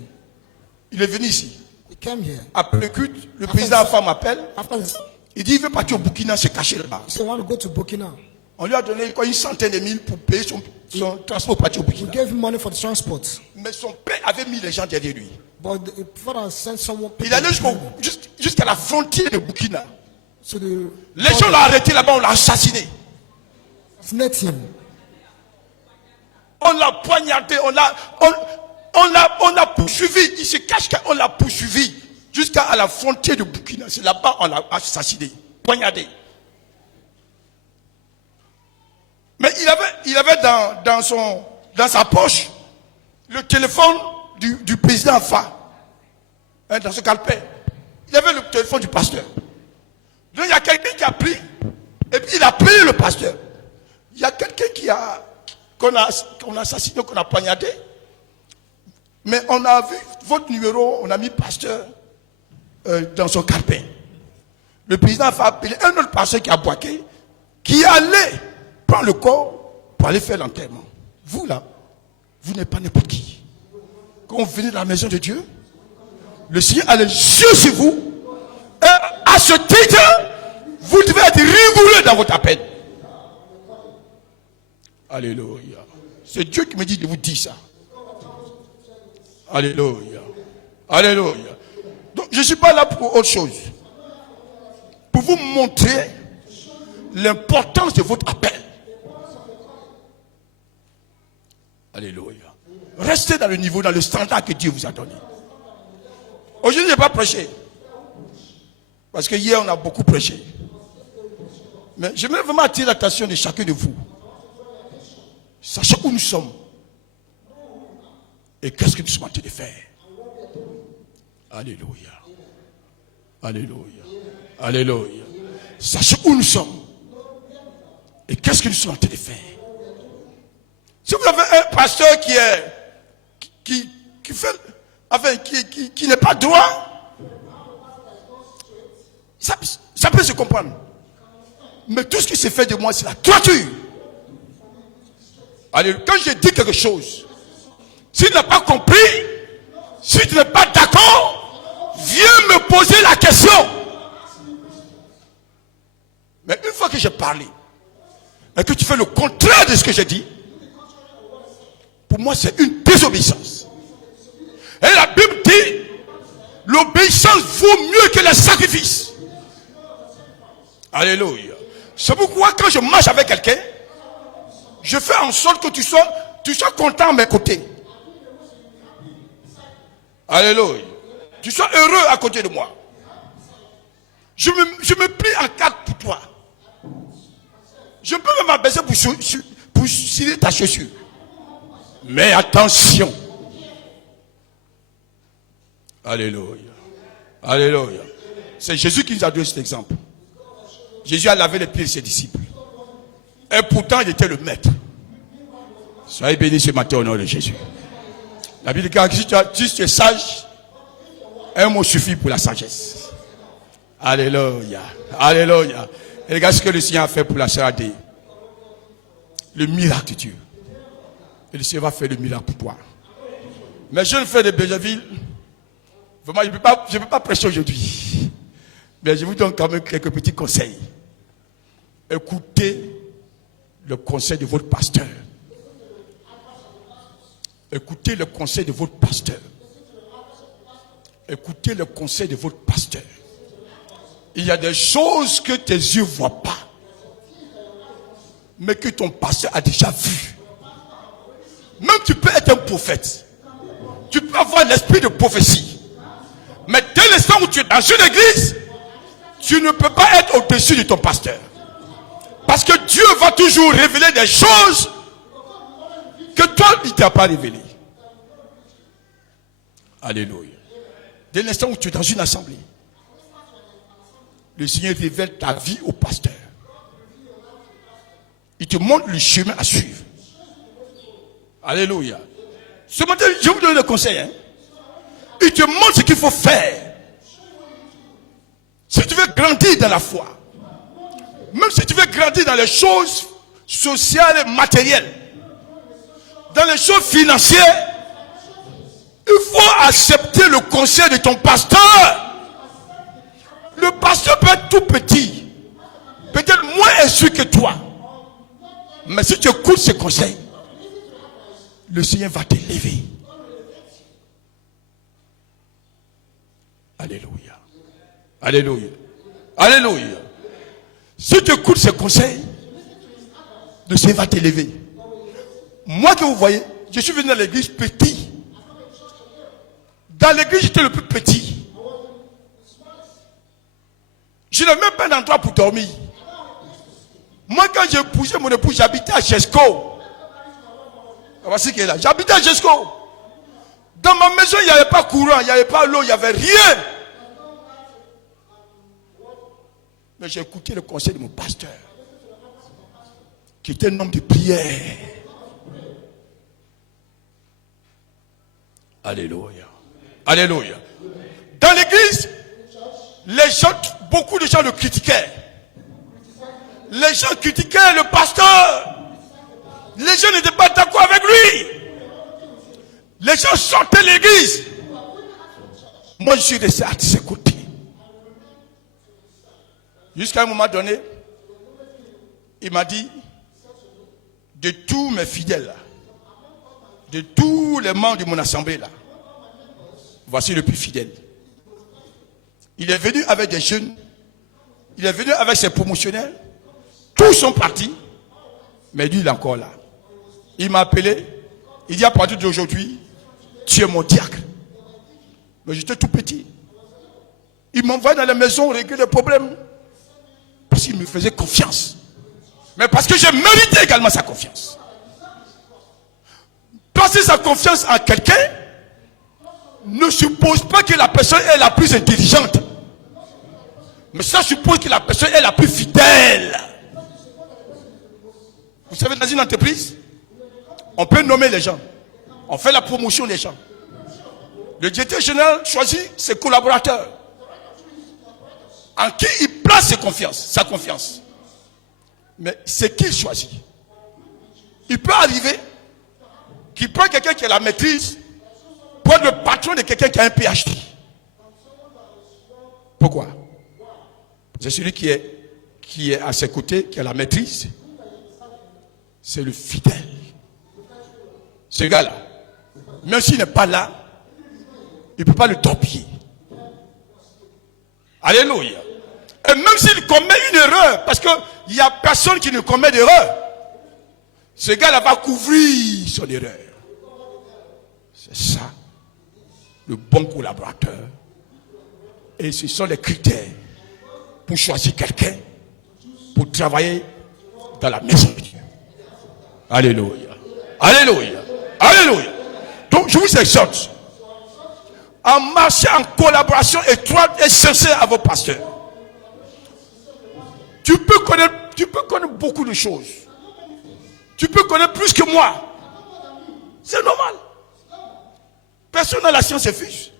Il est venu ici. He came here. Après le culte, le président Alpha m'appelle. After this, Il dit, il veut partir au Burkina, se cacher là-bas. he said, I want to go to Burkina. On lui a donné quoi, une centaine de mille pour payer son transport pour partir au We Burkina. gave him money for the transport. Mais son père avait mis les gens derrière lui. But the father sent someone Il allait jusqu'à la frontière de Burkina. to the Les gens l'ont arrêté là-bas, on l'a assassiné. net him. On l'a poignardé, on l'a poursuivi. Il se cache qu'on l'a poursuivi jusqu'à la frontière de Burkina. C'est là-bas on l'a assassiné, poignardé. Mais il avait dans sa poche le téléphone du président Alpha. Hein, dans ce calepin. Il avait le téléphone du pasteur. Donc il y a quelqu'un qui a pris, et puis il a payé le pasteur. Il y a quelqu'un qu'on a assassiné, qu'on a poignardé. Mais on a vu votre numéro, on a mis pasteur dans son calepin. Le président a appelé un autre pasteur qui a boqué, qui allait prendre le corps pour aller faire l'enterrement. Vous là, vous n'êtes pas n'importe qui. Quand vous venez dans la maison de Dieu, le Seigneur a les yeux sur vous. Et à ce titre, vous devez être rigoureux dans votre appel. Alléluia. C'est Dieu qui me dit de vous dire ça. Alléluia. Alléluia. Donc je ne suis pas là pour autre chose. Pour vous montrer l'importance de votre appel. Alléluia. Restez dans le niveau, dans le standard que Dieu vous a donné. Aujourd'hui, je n'ai pas prêché. Parce que hier, on a beaucoup prêché. Mais j'aimerais vraiment attirer l'attention de chacun de vous. Sachez où nous sommes. Et qu'est-ce que nous sommes en train de faire. Alléluia. Alléluia. Alléluia. Sachez où nous sommes. Et qu'est-ce que nous sommes en train de faire. Si vous avez un pasteur qui n'est pas droit, ça peut se comprendre. Mais tout ce qui se fait de moi, c'est la droiture. Allez, quand je dis quelque chose, si tu n'as pas compris, si tu n'es pas d'accord, viens me poser la question. Mais une fois que j'ai parlé, et que tu fais le contraire de ce que j'ai dit, pour moi c'est une désobéissance. Et la Bible dit, l'obéissance vaut mieux que le sacrifice. Alléluia. C'est pourquoi quand je marche avec quelqu'un, je fais en sorte que tu sois content à mes côtés. Alléluia. Tu sois heureux à côté de moi. Je me plie en quatre pour toi. Je peux même m'abaisser pour cirer ta chaussure. Mais attention. Alléluia. Alléluia. C'est Jésus qui nous a donné cet exemple. Jésus a lavé les pieds de ses disciples. Et pourtant, il était le maître. Soyez bénis ce matin au nom de Jésus. La Bible dit que si tu es sage, un mot suffit pour la sagesse. Alléluia. Alléluia. Et regarde ce que le Seigneur a fait pour la sœur Adé. Le miracle de Dieu. Et le Seigneur va faire le miracle pour toi. Mais jeune frère de Béjaville, vraiment, je ne peux pas prêcher aujourd'hui. Mais je vous donne quand même quelques petits conseils. Écoutez le conseil de votre pasteur. Écoutez le conseil de votre pasteur. Écoutez le conseil de votre pasteur. Il y a des choses que tes yeux ne voient pas, mais que ton pasteur a déjà vues. Même tu peux être un prophète. Tu peux avoir l'esprit de prophétie. Mais dès l'instant où tu es dans une église, tu ne peux pas être au-dessus de ton pasteur. Parce que Dieu va toujours révéler des choses que toi, il ne t'a pas révélé. Alléluia. Dès l'instant où tu es dans une assemblée, le Seigneur révèle ta vie au pasteur. Il te montre le chemin à suivre. Alléluia. Ce matin, je vous donne le conseil. Hein. Il te montre ce qu'il faut faire. Si tu veux grandir dans la foi, même si tu veux grandir dans les choses sociales et matérielles, dans les choses financières, il faut accepter le conseil de ton pasteur. Le pasteur peut être tout petit, peut-être moins instruit que toi. Mais si tu écoutes ses conseils, le Seigneur va t'élever. Alléluia. Alléluia. Alléluia. Si tu écoutes ses conseils, le Seigneur va t'élever. Moi que vous voyez, je suis venu dans l'église petit. Dans l'église, j'étais le plus petit. Je n'avais même pas d'endroit pour dormir. Moi, quand j'ai épousé mon épouse, j'habitais à Jesco. Voici qui est là. J'habitais à Jesco. Dans ma maison, il n'y avait pas courant, il n'y avait pas l'eau, il n'y avait rien. Mais j'ai écouté le conseil de mon pasteur, qui était un homme de prière. Alléluia. Alléluia. Dans l'église, beaucoup de gens le critiquaient. Les gens critiquaient le pasteur. Les gens n'étaient pas d'accord avec lui. Les gens sortaient l'église. Moi, je suis resté à ses côtés. Jusqu'à un moment donné, il m'a dit, de tous mes fidèles, de tous les membres de mon assemblée, là, voici le plus fidèle. Il est venu avec des jeunes, il est venu avec ses promotionnaires, tous sont partis, mais lui, il est encore là. Il m'a appelé, il dit à partir d'aujourd'hui, tu es mon diacre. Mais j'étais tout petit. Il m'envoyait dans la maison régler les problèmes. Parce qu'il me faisait confiance. Mais parce que j'ai mérité également sa confiance. Placer sa confiance en quelqu'un ne suppose pas que la personne est la plus intelligente. Mais ça suppose que la personne est la plus fidèle. Vous savez, dans une entreprise, on peut nommer les gens. On fait la promotion des gens. Le directeur général choisit ses collaborateurs, en qui il place sa confiance. Mais c'est qui il choisit. Il peut arriver qu'il prend quelqu'un qui a la maîtrise pour être le patron de quelqu'un qui a un PhD. Pourquoi? C'est celui qui est à ses côtés, qui a la maîtrise. C'est le fidèle. Ce gars-là, même s'il n'est pas là, il ne peut pas le torpiller. Alléluia. Et même s'il commet une erreur, parce qu'il n'y a personne qui ne commet d'erreur, ce gars-là va couvrir son erreur. C'est ça, le bon collaborateur. Et ce sont les critères pour choisir quelqu'un pour travailler dans la maison de Dieu. Alléluia. Alléluia. Alléluia. Donc je vous exhorte à marcher en collaboration étroite et sincère à vos pasteurs. Tu peux connaître beaucoup de choses. Tu peux connaître plus que moi. C'est normal. Personne n'a la science infuse.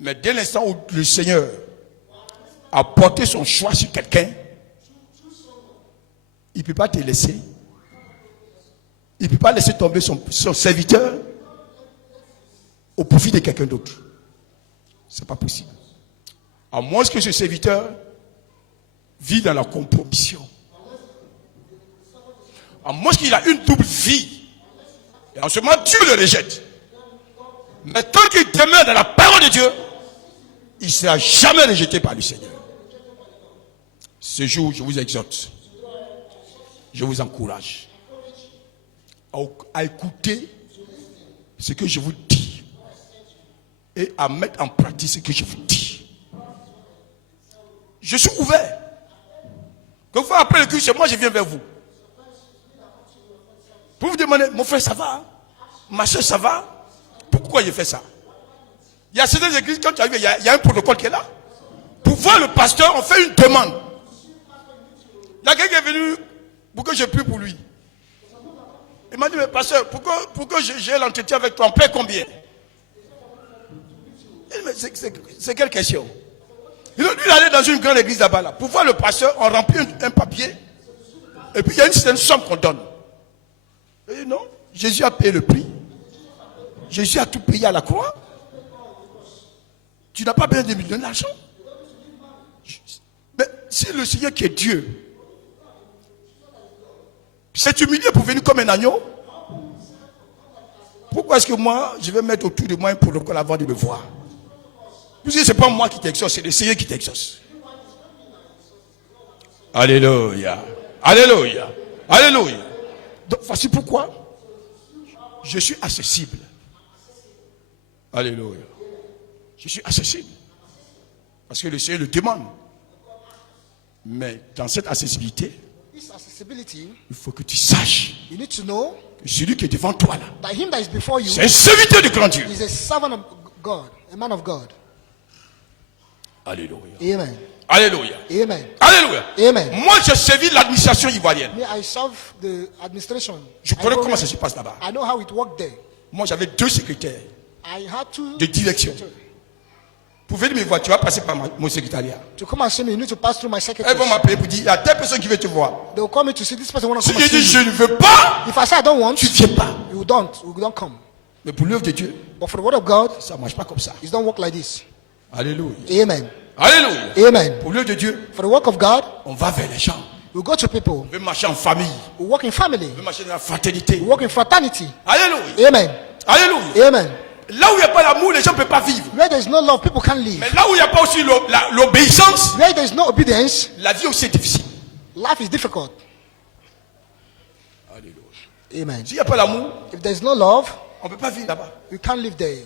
Mais dès l'instant où le Seigneur a porté son choix sur quelqu'un, il ne peut pas te laisser. Il ne peut pas laisser tomber son serviteur au profit de quelqu'un d'autre. Ce n'est pas possible. À moins que ce serviteur vit dans la compromission. À moins qu'il a une double vie. Et en ce moment, Dieu le rejette. Mais tant qu'il demeure dans la parole de Dieu, il ne sera jamais rejeté par le Seigneur. Ce jour, je vous exhorte. Je vous encourage à écouter ce que je vous dis et à mettre en pratique ce que je vous dis. Je suis ouvert. Quand vous après le culte, moi je viens vers vous. Pour vous demander, mon frère, ça va? Ma soeur, ça va? Pourquoi je fais ça? Il y a certaines églises, quand tu arrives, il y a un protocole qui est là. Pour voir le pasteur, on fait une demande. Il y a quelqu'un qui est venu pour que je prie pour lui. Il m'a dit, mais pasteur, pour que j'ai l'entretien avec toi, on paie combien? Mais c'est quelle question? Il allait dans une grande église là-bas. Là. Pour voir le pasteur, on remplit un papier. Et puis il y a une certaine somme qu'on donne. Il dit non, Jésus a payé le prix. Jésus a tout payé à la croix. Tu n'as pas besoin de me donner l'argent. Mais si le Seigneur qui est Dieu s'est humilié pour venir comme un agneau, pourquoi est-ce que moi, je vais mettre autour de moi un protocole avant de le voir? Puisque ce n'est pas moi qui t'exauce, c'est le Seigneur qui t'exauce. Alléluia. Alléluia. Alléluia. Donc voici pourquoi je suis accessible. Alléluia. Je suis accessible. Parce que le Seigneur le demande. Mais dans cette accessibilité, This accessibility, il faut que tu saches you need to know que celui qui est devant toi là, that him that is before you c'est un serviteur de grand Dieu. is a servant of God, a man of God. Alléluia. Amen. Alléluia. Amen. Alléluia. Amen. Moi, j'ai servi l'administration ivoirienne. Me, I serve the administration. Je connais comment ça se passe là-bas. I know how it worked there. Moi, j'avais 2 secrétaires I had to de direction. Pour venir me voir, tu vas passer par mon secrétariat. to come and see me. You need to pass through my Elles secretary. vont m'appeler pour dire, il y a telle personne qui veut te voir. They will call me to see this person. Want to Si come je and dis, see je you. ne veux pas, If I say I don't want, tu ne viens pas. you don't come. Mais pour l'œuvre de Dieu, But for the word of God, ça ne marche pas comme ça. it don't work like this. Alléluia. Amen. Alléluia. Amen. Pour l'œuvre de Dieu, For the work of God, on va vers les gens. we go to people. On veut marcher en famille. We work in family. On veut marcher dans la fraternité. We work in fraternity. Alléluia. Amen. Alléluia. Amen. Là où il n'y a pas l'amour, les gens ne peuvent pas vivre. Where there is no love, people can't live. Mais là où il n'y a pas aussi l'obéissance, Where there is no obedience, la vie aussi est difficile. life is difficult. Alléluia. Amen. S'il n'y a pas l'amour, If there is no love, on ne peut pas vivre là-bas. you can't live there.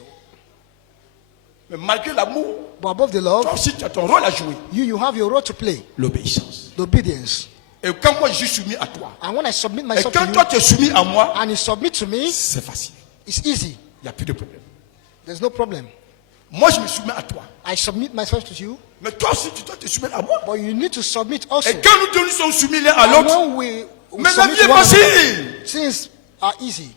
Mais malgré l'amour, But above the toi love, aussi tu as ton rôle à jouer. you have your role to play, L'obéissance. the obedience. Et quand moi je suis soumis à toi, And when I submit et myself quand to toi you, tu es soumis à moi, and you submit to me, c'est facile. it's easy. Il n'y a plus de problème. There's no problem. Moi je me soumets à toi. I submit myself to you, Mais toi aussi tu dois te soumettre à moi. but you need to submit also. Et quand nous deux nous sommes soumis l'un à And l'autre, when we mais la submit vie est to one another, facile. things are easy.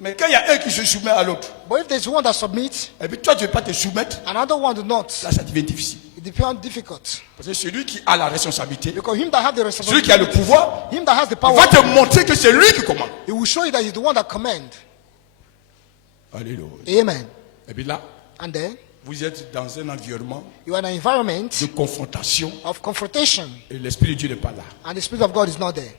Mais quand il y a un qui se soumet à l'autre, But if there's one that submits, et puis toi tu ne veux pas te soumettre, another one do not, là ça devient difficile. it becomes difficult. Parce que celui qui a la responsabilité, Because him that has the celui qui a le responsibility, pouvoir, him that has the il power, va te montrer que c'est lui qui commande. he will show you that he's the one that commands. Alléluia. Amen. Et puis là, And then vous êtes dans un environnement you are in an environment de confrontation of confrontation, et l'Esprit de Dieu n'est pas là. and the Spirit of God is not there.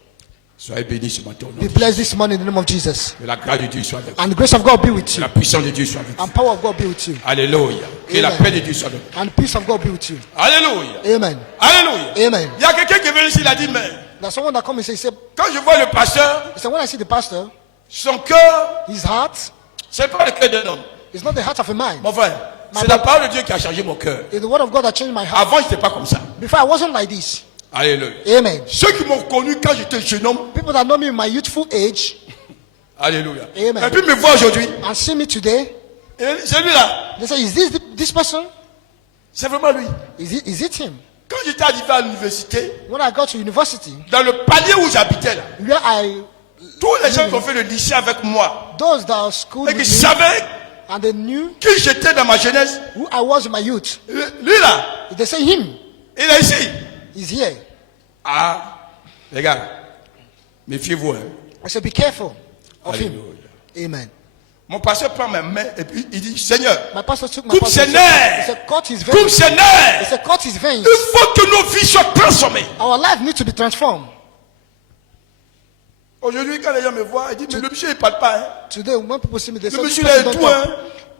Soyez bénis ce matin au nom Be de blessed this morning in the name of Jesus. Que la grâce de Dieu soit avec vous. And the grace of God be with Que you. la puissance de Dieu soit avec vous. And power of God be with you. Alléluia. Que la Amen. paix de Dieu soit avec vous. And the peace of God be with you. Alléluia. Amen. Alléluia. Amen. Il y a quelqu'un qui est venu ici, il a dit, mais There's someone that come and say, quand je vois le pasteur, he said, when I see the pastor, son cœur, his heart c'est pas le cœur d'un homme. is not the heart of a man. Mon frère, c'est la parole de Dieu qui a changé mon cœur. It's the word of God that changed my heart. Avant, je n'étais pas comme ça. Before I wasn't like this. Alléluia. Amen. Ceux qui m'ont connu quand j'étais jeune homme, People that know me in my youthful age alléluia. Amen. Et puis me voient aujourd'hui, and see me today, et celui-là, they say, is this person? c'est vraiment lui. Is it him? Quand j'étais arrivé à l'université, When I got to university, dans le palier où j'habitais là, where I, tous les gens qui ont fait le lycée avec moi, those that are schooled et qui with me, savaient and they knew qui j'étais dans ma jeunesse, who I was in my youth, lui là, they say him il est ici. is here. Ah, les gars, méfiez-vous. Hein. I said, be careful of him. Alléluia. Amen. Mon pasteur prend mes mains et puis il dit, Seigneur, My pastor took my coupe pastor. ses He nerfs, said, cut his coupe veins. ses He nerfs. said, cut his veins. Il faut que nos vies soient transformées. Our life needs to be transformed. Aujourd'hui, quand les gens me voient, ils disent, mais le monsieur, il ne parle pas. Hein. Today, when people see me, they say, Le this monsieur, il est person doux. don't Hein. talk.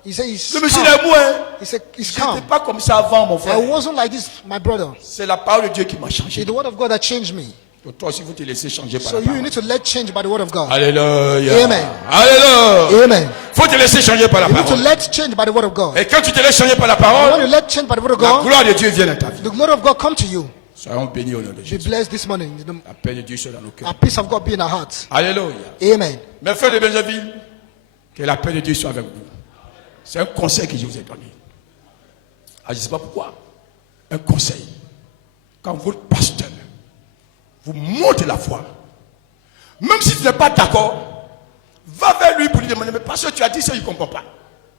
He said, he's Le monsieur, il calm. est mou. Hein. He said, he's Je calm. n'étais pas comme ça avant, mon I frère. wasn't like this, my brother. C'est la parole de Dieu qui m'a It's changé. the word of God that changed me. Donc toi aussi, vous te laissez changer par So la you parole. need to let change by the word of God. Alléluia. Amen. Alléluia. Amen. Faut te laisser changer par la You need to parole. let change by the word of God. Et quand tu te laisses changer par la And when parole, you let change by the word of la God, gloire de Dieu vient dans ta vie. the glory of God come to you. Soyons bénis au nom de Be Jésus. blessed this morning. La paix de Dieu soit dans nos cœurs. And peace of God be in our hearts. Alléluia. Amen. Mes frères de Benjaville, que la paix de Dieu soit avec vous. C'est un conseil que je vous ai donné. Ah, je ne sais pas pourquoi. Un conseil. Quand votre pasteur vous montre la foi, Même si tu n'es pas d'accord, va vers lui pour lui demander, mais parce que tu as dit ça, il ne comprend pas.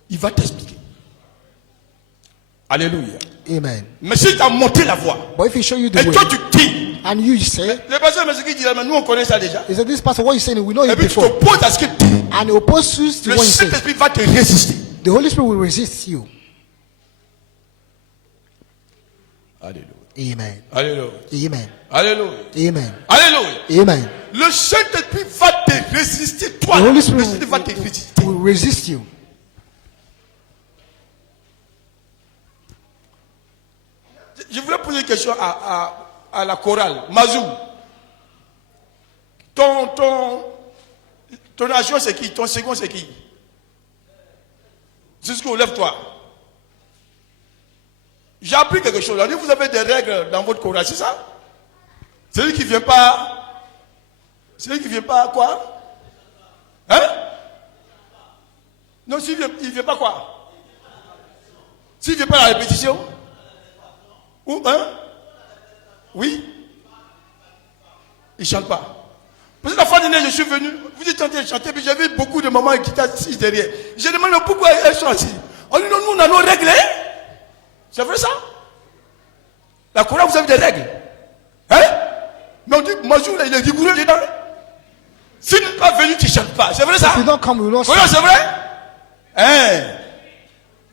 Il va t'expliquer. Alléluia. Amen. Mais s'il t'a montré la voie, But if he show you the et way, toi tu dis, and you say, le pasteur Mesiki dit, mais nous on connaît ça déjà. he said, this pastor, what you saying, we know Et it puis tu before. t'opposes à ce qu'il dit. And he opposes to Le what you say. Saint-Esprit va te résister. The Holy Spirit will resist you. Alléluia. Amen. Alléluia. Amen. Alléluia. Amen. Alléluia. Amen. Le Saint-Esprit va te résister. Toi, The Holy le Spirit Saint-Esprit va te résister. will resist you. Je voulais poser une question à la chorale. Mazou, ton nation c'est qui? Ton second c'est qui? Jusqu'où, lève-toi. J'ai appris quelque chose. On dit, vous avez des règles dans votre chorale, c'est ça? Celui qui ne vient pas. Celui qui ne vient pas quoi? Hein? Non, s'il ne vient pas quoi? S'il ne vient pas à la répétition? Ou hein? Oui? Il ne chante pas. Parce que la fois dernière, je suis venu, vous êtes en train de chanter, puis j'avais beaucoup de mamans qui étaient assises derrière. J'ai demandé pourquoi elles sont assises. On dit non, nous on a nos règles. Hein? C'est vrai ça? La chorale, vous avez des règles. Hein? Mais on dit, Mazou, il est rigoureux dedans. S'il n'est pas venu, tu ne chantes pas. C'est vrai ça? If you don't come, we will not Oui, sing. c'est vrai? Hein?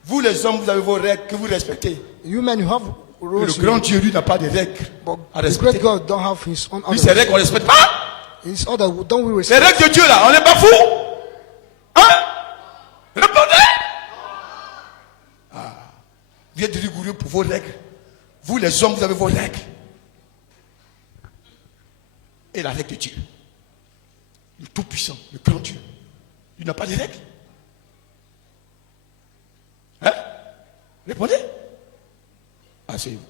Vous les hommes, vous avez vos règles que vous respectez. You men, you have Mais rules. le grand Dieu, lui, n'a pas de règles But à the respecter. great God don't have his own Lui, ses order. règles, on ne respecte pas. His order, don't we Les respect? règles de Dieu, là, on n'est pas fou. Hein? Répondez. Ah. Vous êtes rigoureux pour vos règles. Vous, les hommes, vous avez vos règles. Et la règle de Dieu. Le Tout-Puissant, le grand Dieu. Il n'a pas de règles. Hein? Répondez. Asseyez-vous.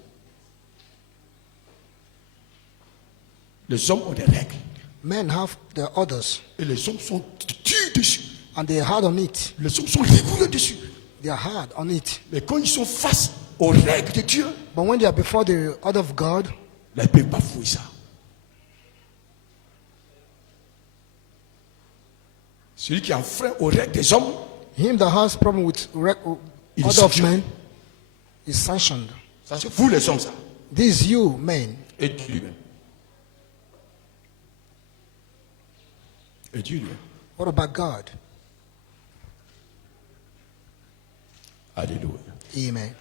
Les hommes ont des règles. Men have their orders, Et les hommes sont durs dessus. and they are hard on it. Les hommes sont rigoureux dessus. They are hard on it. Mais quand ils sont face aux règles de Dieu, But when they are before the order of God, là, ils ne peuvent pas fouiller ça. Celui qui enfreint aux règles des hommes, him that has problem with Il est order of sanctionné. men is sanctioned. ça c'est vous les hommes, ça. This is you, men. Et Dieu lui-même. Et Dieu lui-même. What about God? Alléluia. Amen.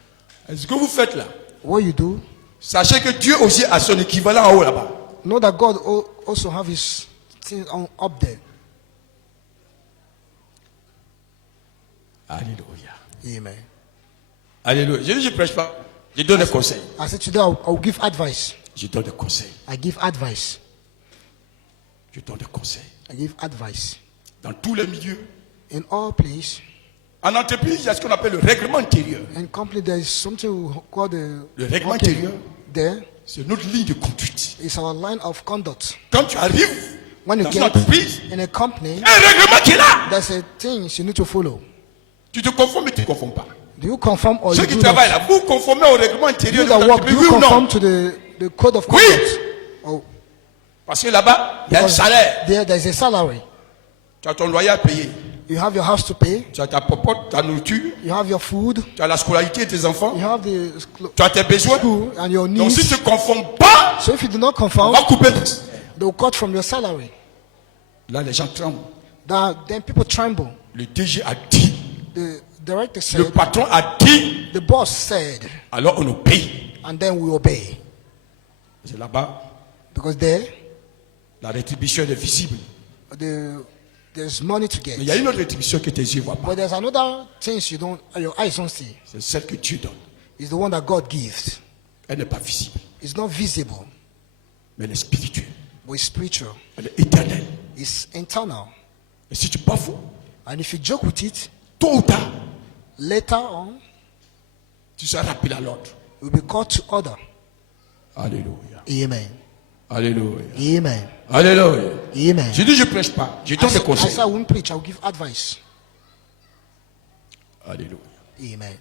Et ce que vous faites là, What you do, sachez que Dieu aussi a son équivalent en haut là-bas. know that God also have his thing up there. Alléluia. Amen. Alléluia. Je ne dis je prêche pas. Je donne des conseils. I said today I'll give advice. Je donne des conseils. I give advice. Je donne des conseils. I give advice. Dans tous les milieux. In all place, En entreprise, il y a ce qu'on appelle le règlement intérieur. in company, there is something called the Le règlement intérieur, there c'est notre ligne de conduite. is our line of conduct. Quand tu arrives When you dans une get entreprise, in a company, il y a un règlement qui est là. there's a things you need to follow. Tu te conformes, mais tu ne te conformes pas. Do you conform or Ceux you qui do travaillent not? là, vous conformez au règlement intérieur You de that votre work, do entreprise, you oui ou conform non? to the code of Oui. conduct? Oh, Parce que là-bas, il y a un because salaire. there's a salary. Tu as ton loyer à payer. You have your house to pay. Tu as ta popote, ta nourriture. You have your food. Tu as la scolarité de tes enfants. You have the Tu as tes besoins. school and your Donc si needs. tu ne te conformes pas, So if you do not on conform, va couper. they'll cut from your salary. Là, les gens tremblent. Then people tremble. Le DG a dit, The director le said, patron a dit, the boss said, alors on nous paye. and then we obey. C'est là-bas, Because there, la rétribution est visible. there's money to Mais il y a get. une autre rétribution que tes yeux ne voient pas. But there's another things your eyes don't see. C'est celle que Dieu donne. It's the one that God gives. Elle n'est pas visible, It's not visible, mais elle est spirituelle. but it's spiritual. Elle est éternelle. It's internal. Et si tu bafoues, And if you joke with it, tôt ou tard, later on, tu seras rappelé à l'ordre. you'll be called to order. Alléluia. Amen. Alléluia. Amen. Alléluia. Amen. Je dis je ne prêche pas, je donne des I conseils. said I won't preach, I'll give advice. Alléluia. Amen.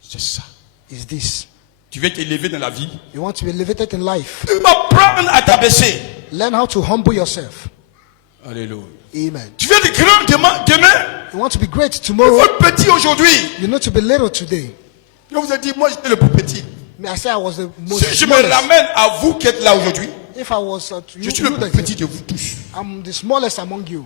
C'est ça. Is this. Tu veux t'élever dans la vie. You want to be elevated in life. Tu vas apprendre à t'abaisser. Learn how to humble yourself. Alléluia. Amen. Tu viens de grand demain. You want to be great Il tomorrow. faut être petit aujourd'hui. You need to be little today. Je vous ai dit, moi j'étais le plus petit. I say I was the most Si je me smallest. ramène à vous qui êtes là aujourd'hui, If I was je suis le plus petit de vous tous. I'm the smallest among you.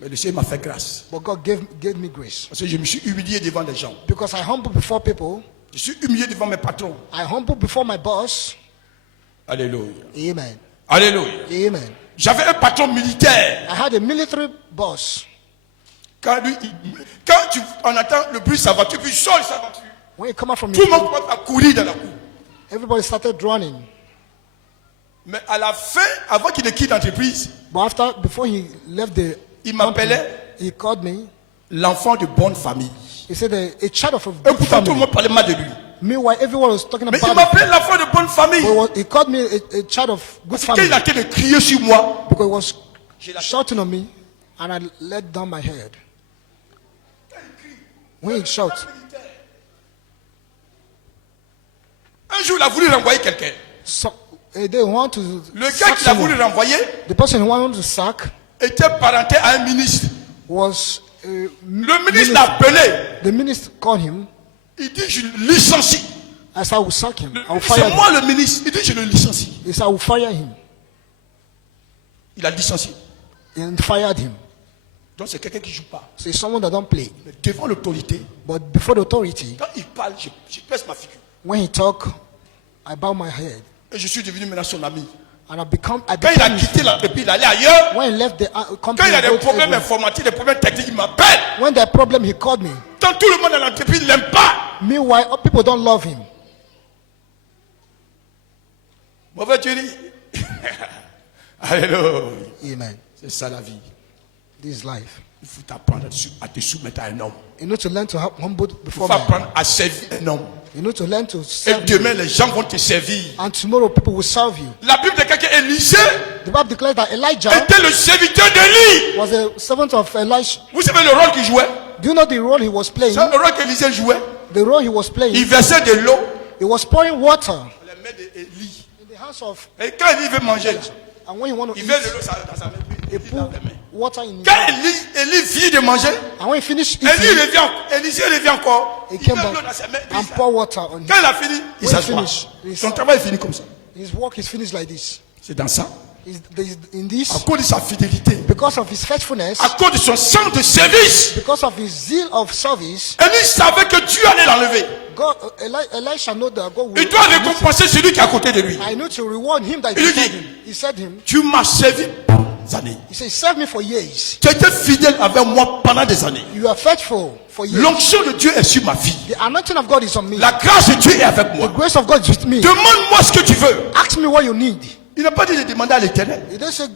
Mais le Seigneur m'a fait grâce. But God gave me grace. Parce que je me suis humilié devant les gens. Because I humble before people. Je suis humilié devant mes patrons. I humble before my boss. Alléluia. Amen. Alléluia. Amen. J'avais un patron militaire. I had a military boss. Quand on attend le bus, sa voiture, puis il sort sa voiture. When you come out from Tout le monde your commence à courir dans la cour. everybody started running. Mais à la fin, avant qu'il ne quitte l'entreprise, But before he left the il m'appelait he called me. l'enfant de bonne famille. He said a child of a Et good pourtant, tout le family. monde parlait mal de lui. Meanwhile, everyone was talking Mais about il him. m'appelait l'enfant de bonne famille. He called me a child of good Parce qu'il family a été de crier sur moi. because he was shouting on me, and I let down my head. When he shouts, Un jour, il a voulu renvoyer quelqu'un. so, they want to Le gars sack qu'il a voulu someone. renvoyer The person who wanted to sack était parenté à un ministre. was Le ministre l'a appelé. the minister called him. Il dit, je le licencie. I said, I will sack him. I will fire C'est him. moi le ministre. Il dit, je le licencie. He said, I will fire him. Il a licencié. And fired him. Donc c'est quelqu'un qui ne joue pas. So it's someone that don't play. Mais devant l'autorité, But before the authority, quand il parle, je pèse ma figure. when he talk, I bow my head. Et je suis devenu maintenant son ami. And I become Quand il a his quitté l'entreprise, il allait ailleurs. When he left the Quand company, il a I des go to problèmes everywhere. informatiques, des problèmes techniques, il m'appelle. When there problem, he called me. Tant tout le monde dans l'entreprise ne l'aime pas. Meanwhile, people don't love him. Mauvais tu dis. Alléluia. Amen. C'est ça la vie. This is life. Il faut apprendre à te soumettre à un homme. You need to learn to humble Il before faut man. apprendre à servir un homme. You need to learn to Et serve. demain, les gens vont te servir. And tomorrow, people will serve you. La Bible déclare qu'Élisée The Bible declares that Elijah était le serviteur d'Élie. was a servant of Elisha. Vous savez le rôle qu'il jouait? Do you know the role he was playing? C'est le rôle qu'Élisée jouait. The role he was playing. Il versait de l'eau He was pouring water dans les mains d'Élie. in the hands of, Et quand Élie veut manger, là, and when he want to il eat, veut de l'eau dans sa main. he Il dit dans pour les mains. water in his Quand hand. Élie finit de manger, And when he finished Élisée eating, revient encore. he Il came met l'eau back dans ses mains. puis and il pour water on Quand him. il a fini, il When he s'assoit. finished, Son travail est fini comme ça. His work is finished like this. C'est dans ça. In À this, cause de sa fidélité, because of his faithfulness, à cause de son sang de service, because of his zeal of service, Élie savait que Dieu allait l'enlever. God, Elisha know that God will. Il doit récompenser celui qui est à côté de lui. I need to reward him that Il he dit, said him. He said him. Tu m'as servi pendant des années. He said, serve me for years. Tu as été fidèle avec moi pendant des années. You are faithful for years. L'onction de Dieu est sur ma vie. The anointing of God is on me. La grâce de Dieu est avec The moi. grace of God is with me. Demande-moi ce que tu veux. Ask me what you need. Il n'a pas dit de demander à l'éternel. He didn't say,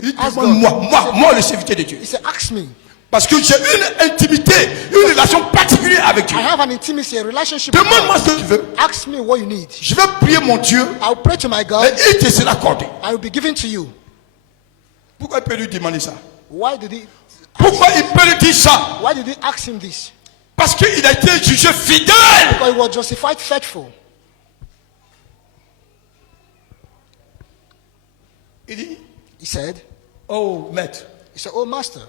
Il dit ask God. demande-moi, moi le serviteur de Dieu. He said, ask me. Parce que j'ai une intimité, une relation particulière avec Dieu. I have an intimacy, a relationship with Demande-moi God. ce que tu veux. Ask me what you need. Je vais prier mon Dieu I will pray to my et God. il te sera accordé. I will be given to you. Pourquoi il peut lui demander ça? Why did he? Pourquoi il peut lui dire ça? Why did he ask him this? Parce qu'il a été jugé fidèle. Because he was justified faithful. Il dit, He said, oh maître, he said, oh master,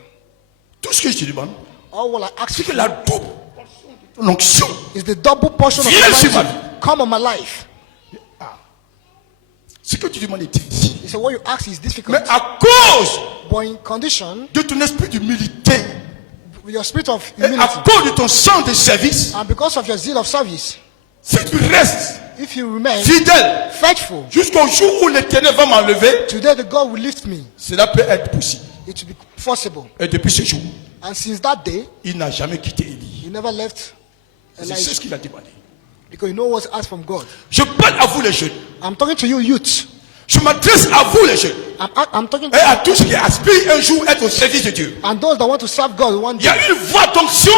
tout ce que je te demande, all what I ask c'est que for la double portion de ton onction is the double portion of Viens sur ma anointing come on my life. Ce que tu demandes est difficile. He said, what you ask is Mais difficult. à cause But in condition, de ton esprit d'humilité with your spirit of et à humility, cause de ton sang de service, and because of your zeal of service, si tu restes if you remain fidèle faithful, jusqu'au jour où l'Éternel va m'enlever, today the God will lift me. cela peut être possible. It will be possible. Et depuis ce jour, And since that day, il n'a jamais quitté Élie. he never left C'est ce Elijah qu'il a demandé. because you know what's asked from God. Je parle à vous les jeunes. I'm talking to you, youth. Je m'adresse à vous les jeunes. I'm talking Et à tous ceux qui aspirent un jour être au service de Dieu. and those that want to serve God one Il y day. a une voie d'onction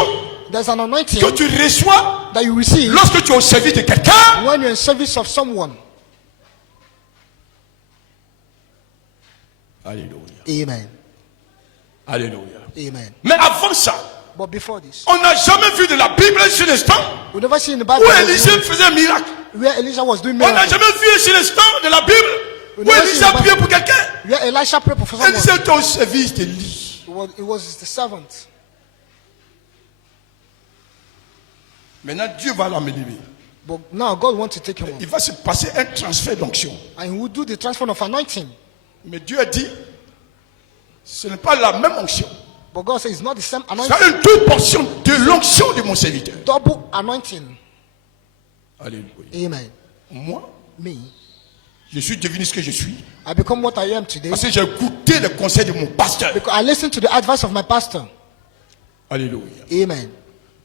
There's an anointing que tu reçois that you receive lorsque tu es au service de quelqu'un. when you're in service of someone. Alléluia. Amen. Alléluia. Amen. Mais avant ça, But before this, on n'a jamais vu de la Bible sur l'instant we never see in the où Bible Élisée faisait un miracle. where Elijah was doing On n'a miracles. jamais vu sur l'instant de la Bible We Oui, Élisée a prié pour quelqu'un. Where Elisha prayed for Il someone. disait ton service te lit. It was the servant. Maintenant, Dieu va l'amener. But now God wants to take him Il up. va se passer un transfert d'onction. And he will do the transfer of anointing. Mais Dieu a dit, ce n'est pas la même onction. But God says it's not the same C'est anointing. une double portion de l'onction de mon serviteur. Double anointing. Alléluia. Amen. Moi, Me, je suis devenu ce que je suis. I become what I am today Parce que j'ai écouté le conseil de mon pasteur. because I listened to the advice of my pastor. Alléluia. Amen.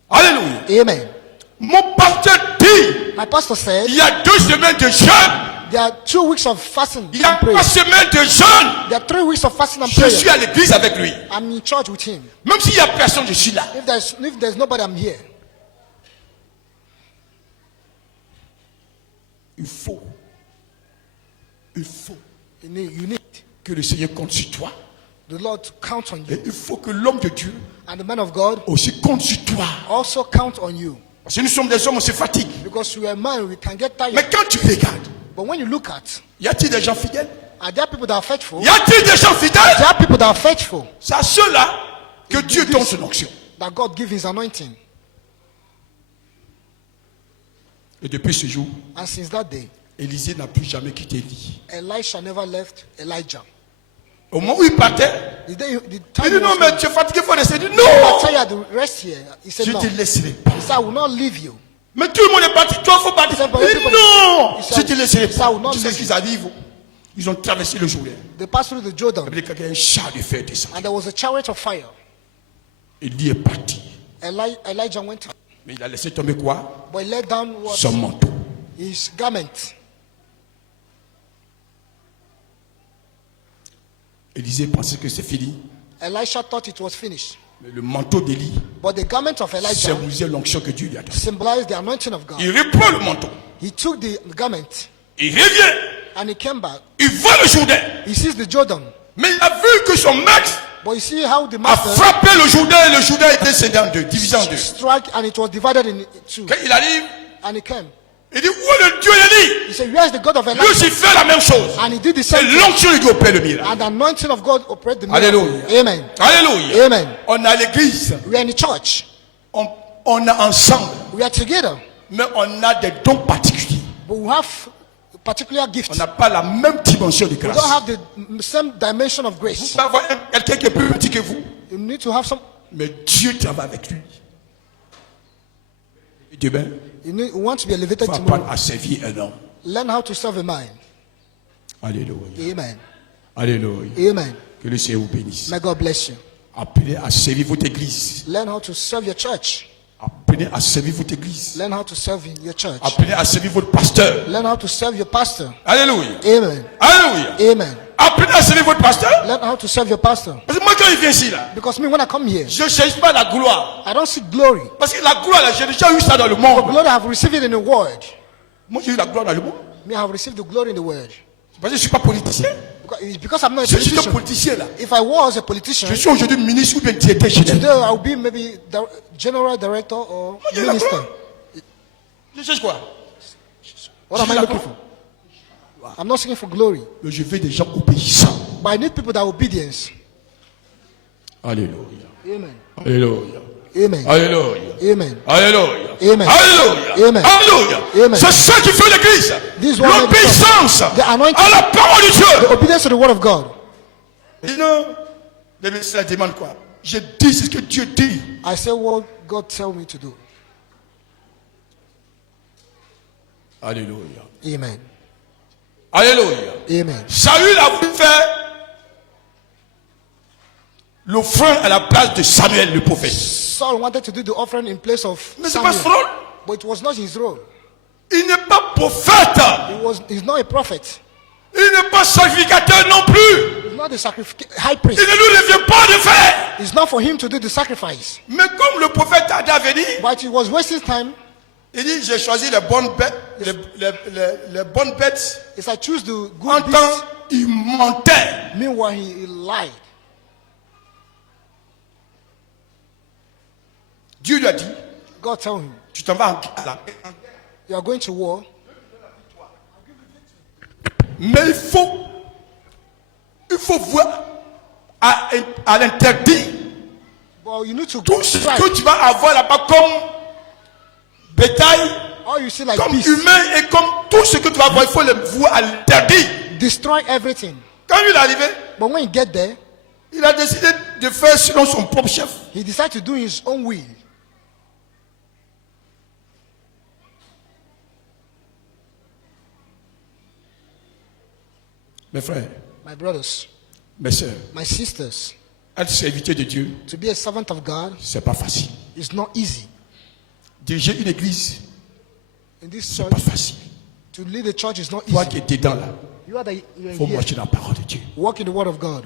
Alléluia. Amen. Mon pasteur dit, My pastor said il y a 2 semaines de jeûne. there are 2 weeks of fasting Il y a and prayer. 3 semaines de jeûne. There are 3 weeks of fasting and Je suis prayer. à l'église avec lui. I'm in church with him. Même s'il n'y a personne, je suis là. If there's nobody, I'm here. Il faut You need que le Seigneur compte sur toi. the Lord to count on Et you. il faut que l'homme de Dieu And the man of God aussi compte sur toi. also count on you. Parce que nous sommes des hommes, on se fatigue. Because we are man, we can get Mais tired. quand tu regardes, But when you look at, y a-t-il des gens fidèles? are there people that are faithful? Y a-t-il des gens fidèles? There are people that are faithful C'est à ceux-là que Dieu donne son onction. that God gives his anointing. Et depuis ce jour, And since that day, Élisée n'a plus jamais quitté Élie. Elisha never left Elijah. Au moment où il partait, The il time dit he non, was mais tu es fatigué, il faut rester. Il dit you non, are tired to rest here. He said je no. te He laisserai pas. said, I will not leave you. Mais tout le monde est parti, toi, il faut partir. C'est pas Il dit everybody. non, Il je said, te laisserai ça pas. ou non, Tu sais mais- ce qu'ils arrivent? Ils ont traversé le Jourdain. They passed through the Jordan, Il y a un char de fer descendu. and there was a chariot of fire. Élie est parti. Elijah went, Mais il a laissé tomber quoi? but he let down what? Son manteau. His garment. Élisée pensait que c'est fini. Elisha thought it was finished. Mais le manteau d'Élie But the garment of Elijah symbolisait l'onction que Dieu lui a donnée. symbolized the anointing of God. Il reprend le manteau. He took the garment Il revient. and he came back. Il voit le Jourdain. He sees the Jordan. Mais il a vu que son maître But you see how the a master frappé le Jourdain et le Jourdain était scindé en deux, divisé en deux. struck and it was divided in two. Quand il arrive, And he came. il dit où est le Dieu d'Élie? He said, where is the God of Lui Elijah? aussi fait la même chose. And he did the Et same thing. l'onction de Dieu opère le miracle. And the anointing of God operated the miracle. Alléluia. Amen. Alléluia. Amen. On est à l'église, We are in the church. on est ensemble, We are together. mais on a des dons particuliers. But we have particular On gifts. n'a pas la même dimension de We grâce. don't have the same dimension of Vous grace. pouvez avoir quelqu'un qui est plus petit que vous, You need to have some. mais Dieu travaille avec lui. Et demain, You want to be il elevated faut apprendre tomorrow. à servir un homme. Learn how to serve a man. Alléluia. Amen. Alléluia. Amen. Que le Seigneur vous bénisse. May God bless you. Apprenez à servir votre église. Learn how to serve your church. Apprenez à servir votre église. Learn how to serve in your church. Apprenez à servir votre pasteur. Learn how to serve your pastor. Alléluia. Amen. Alléluia. Amen. Apprenez à servir votre pasteur. Learn how to serve your pastor. Parce que moi, quand il vient ici, là, Because me, when I come here, je ne cherche pas la gloire. I don't seek glory. Parce que la gloire, là, j'ai déjà eu ça dans le But monde. glory, I have received it in the word. Moi, j'ai eu la gloire dans le monde. Me, I have received the glory in the word. Parce que je ne suis pas politicien. Because I'm not a Je suis un politician. politicien, là. If I was a politician, Je suis aujourd'hui ministre ou bien directeur today général. I would be maybe the general director or you're not minister. wrong. Je cherche quoi? What am I looking for? I'm not seeking for glory, Mais je veux des gens obéissants. but I need people that are obedience. Alléluia. Amen. Alléluia. Amen. Alléluia. Amen. Alléluia. Amen. Alléluia. Amen. Alléluia. Amen. C'est ça qui fait l'église. This is what L'obéissance the anointing- à la parole de Dieu. The obedience to the word of God. Et non, le ministère demande quoi? Je dis ce que Dieu dit. I say what God tell me to do. Alléluia. Amen. Alléluia. Amen. Saül a voulu faire l'offrande à la place de Samuel le prophète. Saul wanted to do the offering in place of Mais c'est pas Samuel, son rôle. but it was not his role. Il n'est pas prophète. He's not a prophet. Il n'est pas sacrificateur non plus. He's not the high priest. Il ne nous revient pas de faire. It's not for him to do the sacrifice. Mais comme le prophète tardait à venir, But he was wasting time. il dit j'ai choisi les bonnes bêtes, les bonnes bêtes. It's I choose the En good beast. temps, il mentait. Meanwhile, he lied. Dieu lui a dit, God tell him, tu t'en vas en guerre. you are going to war. Mais il faut voir à l'interdit But you need to tout ce strike. que tu vas avoir là-bas comme bétail, All you see like comme beast. humain et comme tout ce que tu vas voir, il faut le voir à l'interdit. Destroy everything. Quand il est arrivé, But when you get there, il a décidé de faire selon son propre chef. he decided to do his own will. Mes frères, My brothers, mes sœurs, my sisters, être serviteur de Dieu, to be a servant of God c'est pas facile. is not easy. Diriger une église, In this c'est church, pas facile. to lead a church is not Toi easy. qui es dedans là, You are the il you're faut here. marcher dans la parole de Dieu. Walk in the word of God.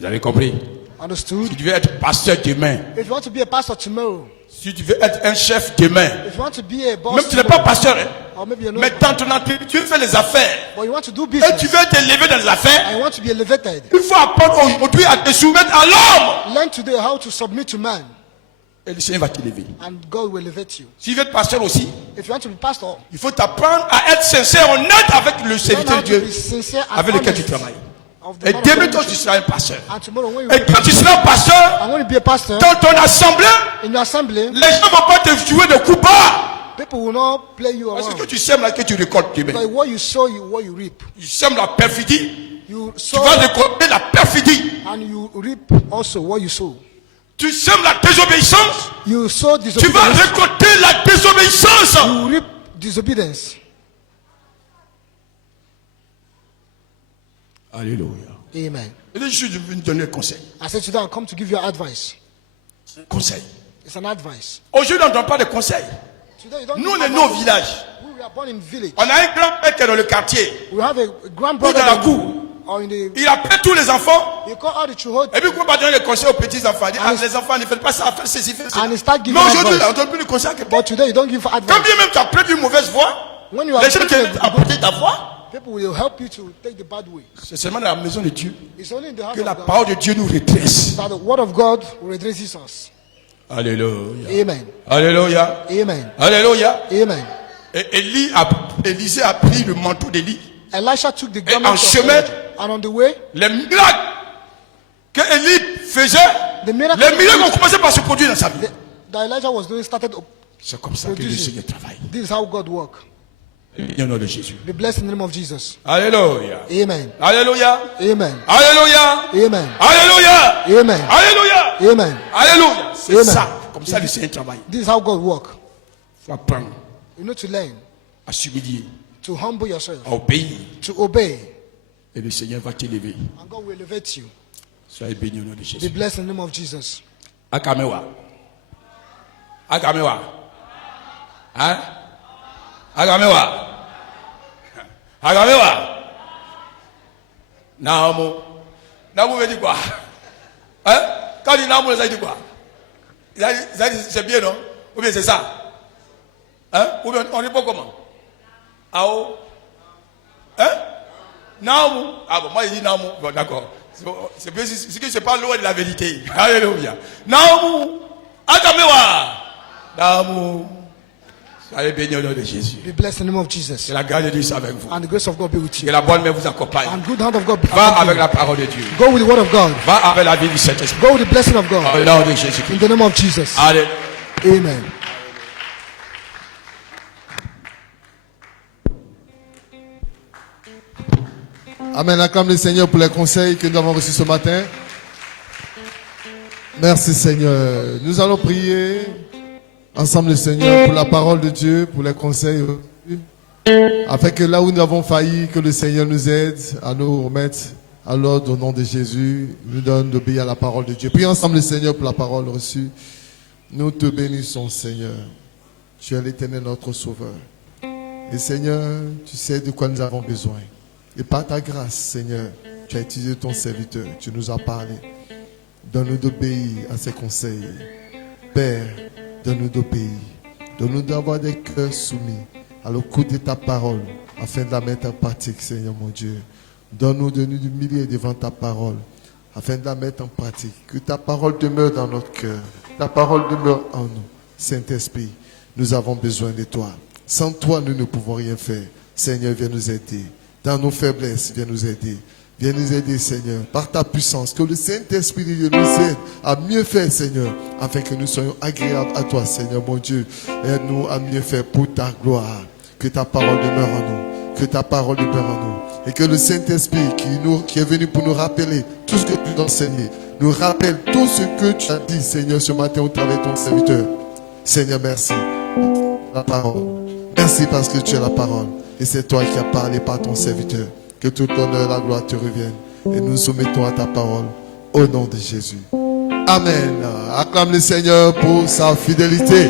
Vous avez compris? Understood? Si tu veux être pasteur demain, If you want to be a pastor tomorrow, si tu veux être un chef demain, if you want to be a boss même tu n'es pas tomorrow, pasteur, hein, or maybe you're not, mais dans ton entreprise, tu veux faire les affaires but you want to do et business, tu veux t'élever dans les affaires, and you want to be elevated, il faut apprendre aujourd'hui à te soumettre à l'homme. learn today how to submit to man, Et le Seigneur va t'élever. and God will elevate you. Si tu veux être pasteur aussi, If you want to be pastor, il faut t'apprendre à être sincère, honnête avec le learn serviteur how de to be Dieu sincere and avec lequel tu honest travailles. of the Et man of demain, God toi, you tu serve. seras un pasteur. And tomorrow when you Et quand tu seras pasteur, I'm going to be a pastor dans ton assemblée, in your assembly, les gens ne vont pas te jouer de coups bas. people will not play you Parce around. que tu sèmes là que tu récoltes demain. Because what you sow, what you reap. Tu sèmes la perfidie, You tu sow vas récolter la perfidie. and you reap also what you sow. Tu sèmes la désobéissance, You sow tu vas disobedience, récolter la désobéissance. you reap disobedience. Alléluia. Amen. Et là, je suis venu donner un conseil. I said today I'll come to give you advice. Conseil. It's an advice. Aujourd'hui, on ne donne pas de conseils. Today you don't Nous, on give est nés au advice. village. We are born in village. On a un grand-père qui est dans le quartier. We have a grand Ou brother dans la that- cour. or in the Il appelle tous les enfants. you call all the children Et puis, quand on va donner les conseils aux petits-enfants, il dit, And les enfants, ne faites pas ça, faites ceci, faites and he cela. start giving Mais aujourd'hui, advice. on ne donne plus de conseils à quelqu'un. But today you don't give Quand advice. bien même tu as pris une mauvaise voie, When you are les gens qui taking viennent apporter ta voie, people will help you to take the bad way. c'est seulement dans la maison de Dieu It's only in the house que of la God parole de Dieu nous redresse. that the word of God will redress us. Alléluia. Amen. Alléluia. Amen. Alléluia. Amen. Et Élisée a pris le manteau d'Élie. Elisha took the en garment of chemin, Elijah, and on the way, Les miracles que Élie faisait, the miracle les miracles ont commencé par se produire dans sa vie. that Elijah was doing started. C'est comme ça que le producing. Seigneur travaille. This is how God works. Au nom de Jésus. Be blessed in the name of Jesus. Alléluia. Amen. Alléluia. Amen. Alléluia. Amen. Alléluia. Amen. Alléluia. Amen. Alléluia. C'est Amen. ça. Comme ça le Seigneur travaille. This is how God works. Il faut apprendre You need to learn à s'humilier, to humble yourself, à obéir. to obey, Et le Seigneur va t'élever. and God will elevate you. Soyez bénis au nom de Be Jésus. blessed in the name of Jesus. Akamewa. Akamewa. Hein? Akamewa. Akamewa. Namu. Namu veut dire quoi? Hein? Quand il dit Namu, ça dit quoi? Ça dit, c'est bien, non? Ou bien c'est ça? Hein? Ou bien on répond comment? Ao? Hein? Namu. Ah bon, moi il dit Namu. Bon, d'accord. C'est bien, c'est que je parle loin de la vérité. Alléluia. Namu. Akamewa. Namu. Soyez bénis au nom de Jésus. Be blessed in the name of Jesus. Que la grâce de Dieu soit avec vous. And the grace of God be with Que you. la bonne main vous accompagne. And good hand of God be Va upon avec you. la parole de Dieu. Go with the word of God. Va avec la vie du Saint-Esprit. Go with the blessing of Au God. nom de In Jésus-Christ. the name of Jesus. Allez. Amen. Amen. Acclame le Seigneur pour les conseils que nous avons reçus ce matin. Merci Seigneur. Nous allons prier ensemble le Seigneur pour la parole de Dieu, pour les conseils reçus, afin que là où nous avons failli, que le Seigneur nous aide à nous remettre à l'ordre au nom de Jésus, nous donne d'obéir à la parole de Dieu. Prions ensemble le Seigneur pour la parole reçue. Nous te bénissons Seigneur. Tu es l'Éternel notre Sauveur. Et Seigneur, tu sais de quoi nous avons besoin. Et par ta grâce, Seigneur, tu as utilisé ton serviteur, tu nous as parlé. Donne-nous d'obéir à ses conseils. Père, donne-nous d'obéir. Donne-nous d'avoir des cœurs soumis à l'écoute de ta parole, afin de la mettre en pratique, Seigneur mon Dieu. Donne-nous de nous humilier devant ta parole, afin de la mettre en pratique. Que ta parole demeure dans notre cœur. Ta parole demeure en nous. Saint-Esprit, nous avons besoin de toi. Sans toi, nous ne pouvons rien faire. Seigneur, viens nous aider. dans nos faiblesses, viens nous aider. Viens nous aider, Seigneur, par ta puissance. Que le Saint-Esprit de Dieu nous aide à mieux faire, Seigneur, afin que nous soyons agréables à toi, Seigneur, mon Dieu. Aide-nous à mieux faire pour ta gloire. Que ta parole demeure en nous. Que ta parole demeure en nous. Et que le Saint-Esprit qui est venu pour nous rappeler tout ce que tu nous enseignes, nous rappelle tout ce que tu as dit, Seigneur, ce matin au travers de ton serviteur. Seigneur, merci. La parole. Merci parce que tu es la parole. Et c'est toi qui as parlé par ton serviteur. Que tout l'honneur et la gloire te reviennent. Et nous nous soumettons à ta parole. Au nom de Jésus. Amen. Acclame le Seigneur pour sa fidélité.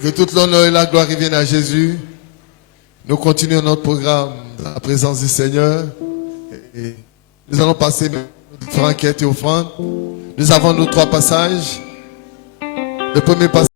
Que toute l'honneur et la gloire reviennent à Jésus. Nous continuons notre programme dans la présence du Seigneur. Et nous allons passer aux différentes quêtes et offrandes. Nous avons nos 3 passages. Le premier passage.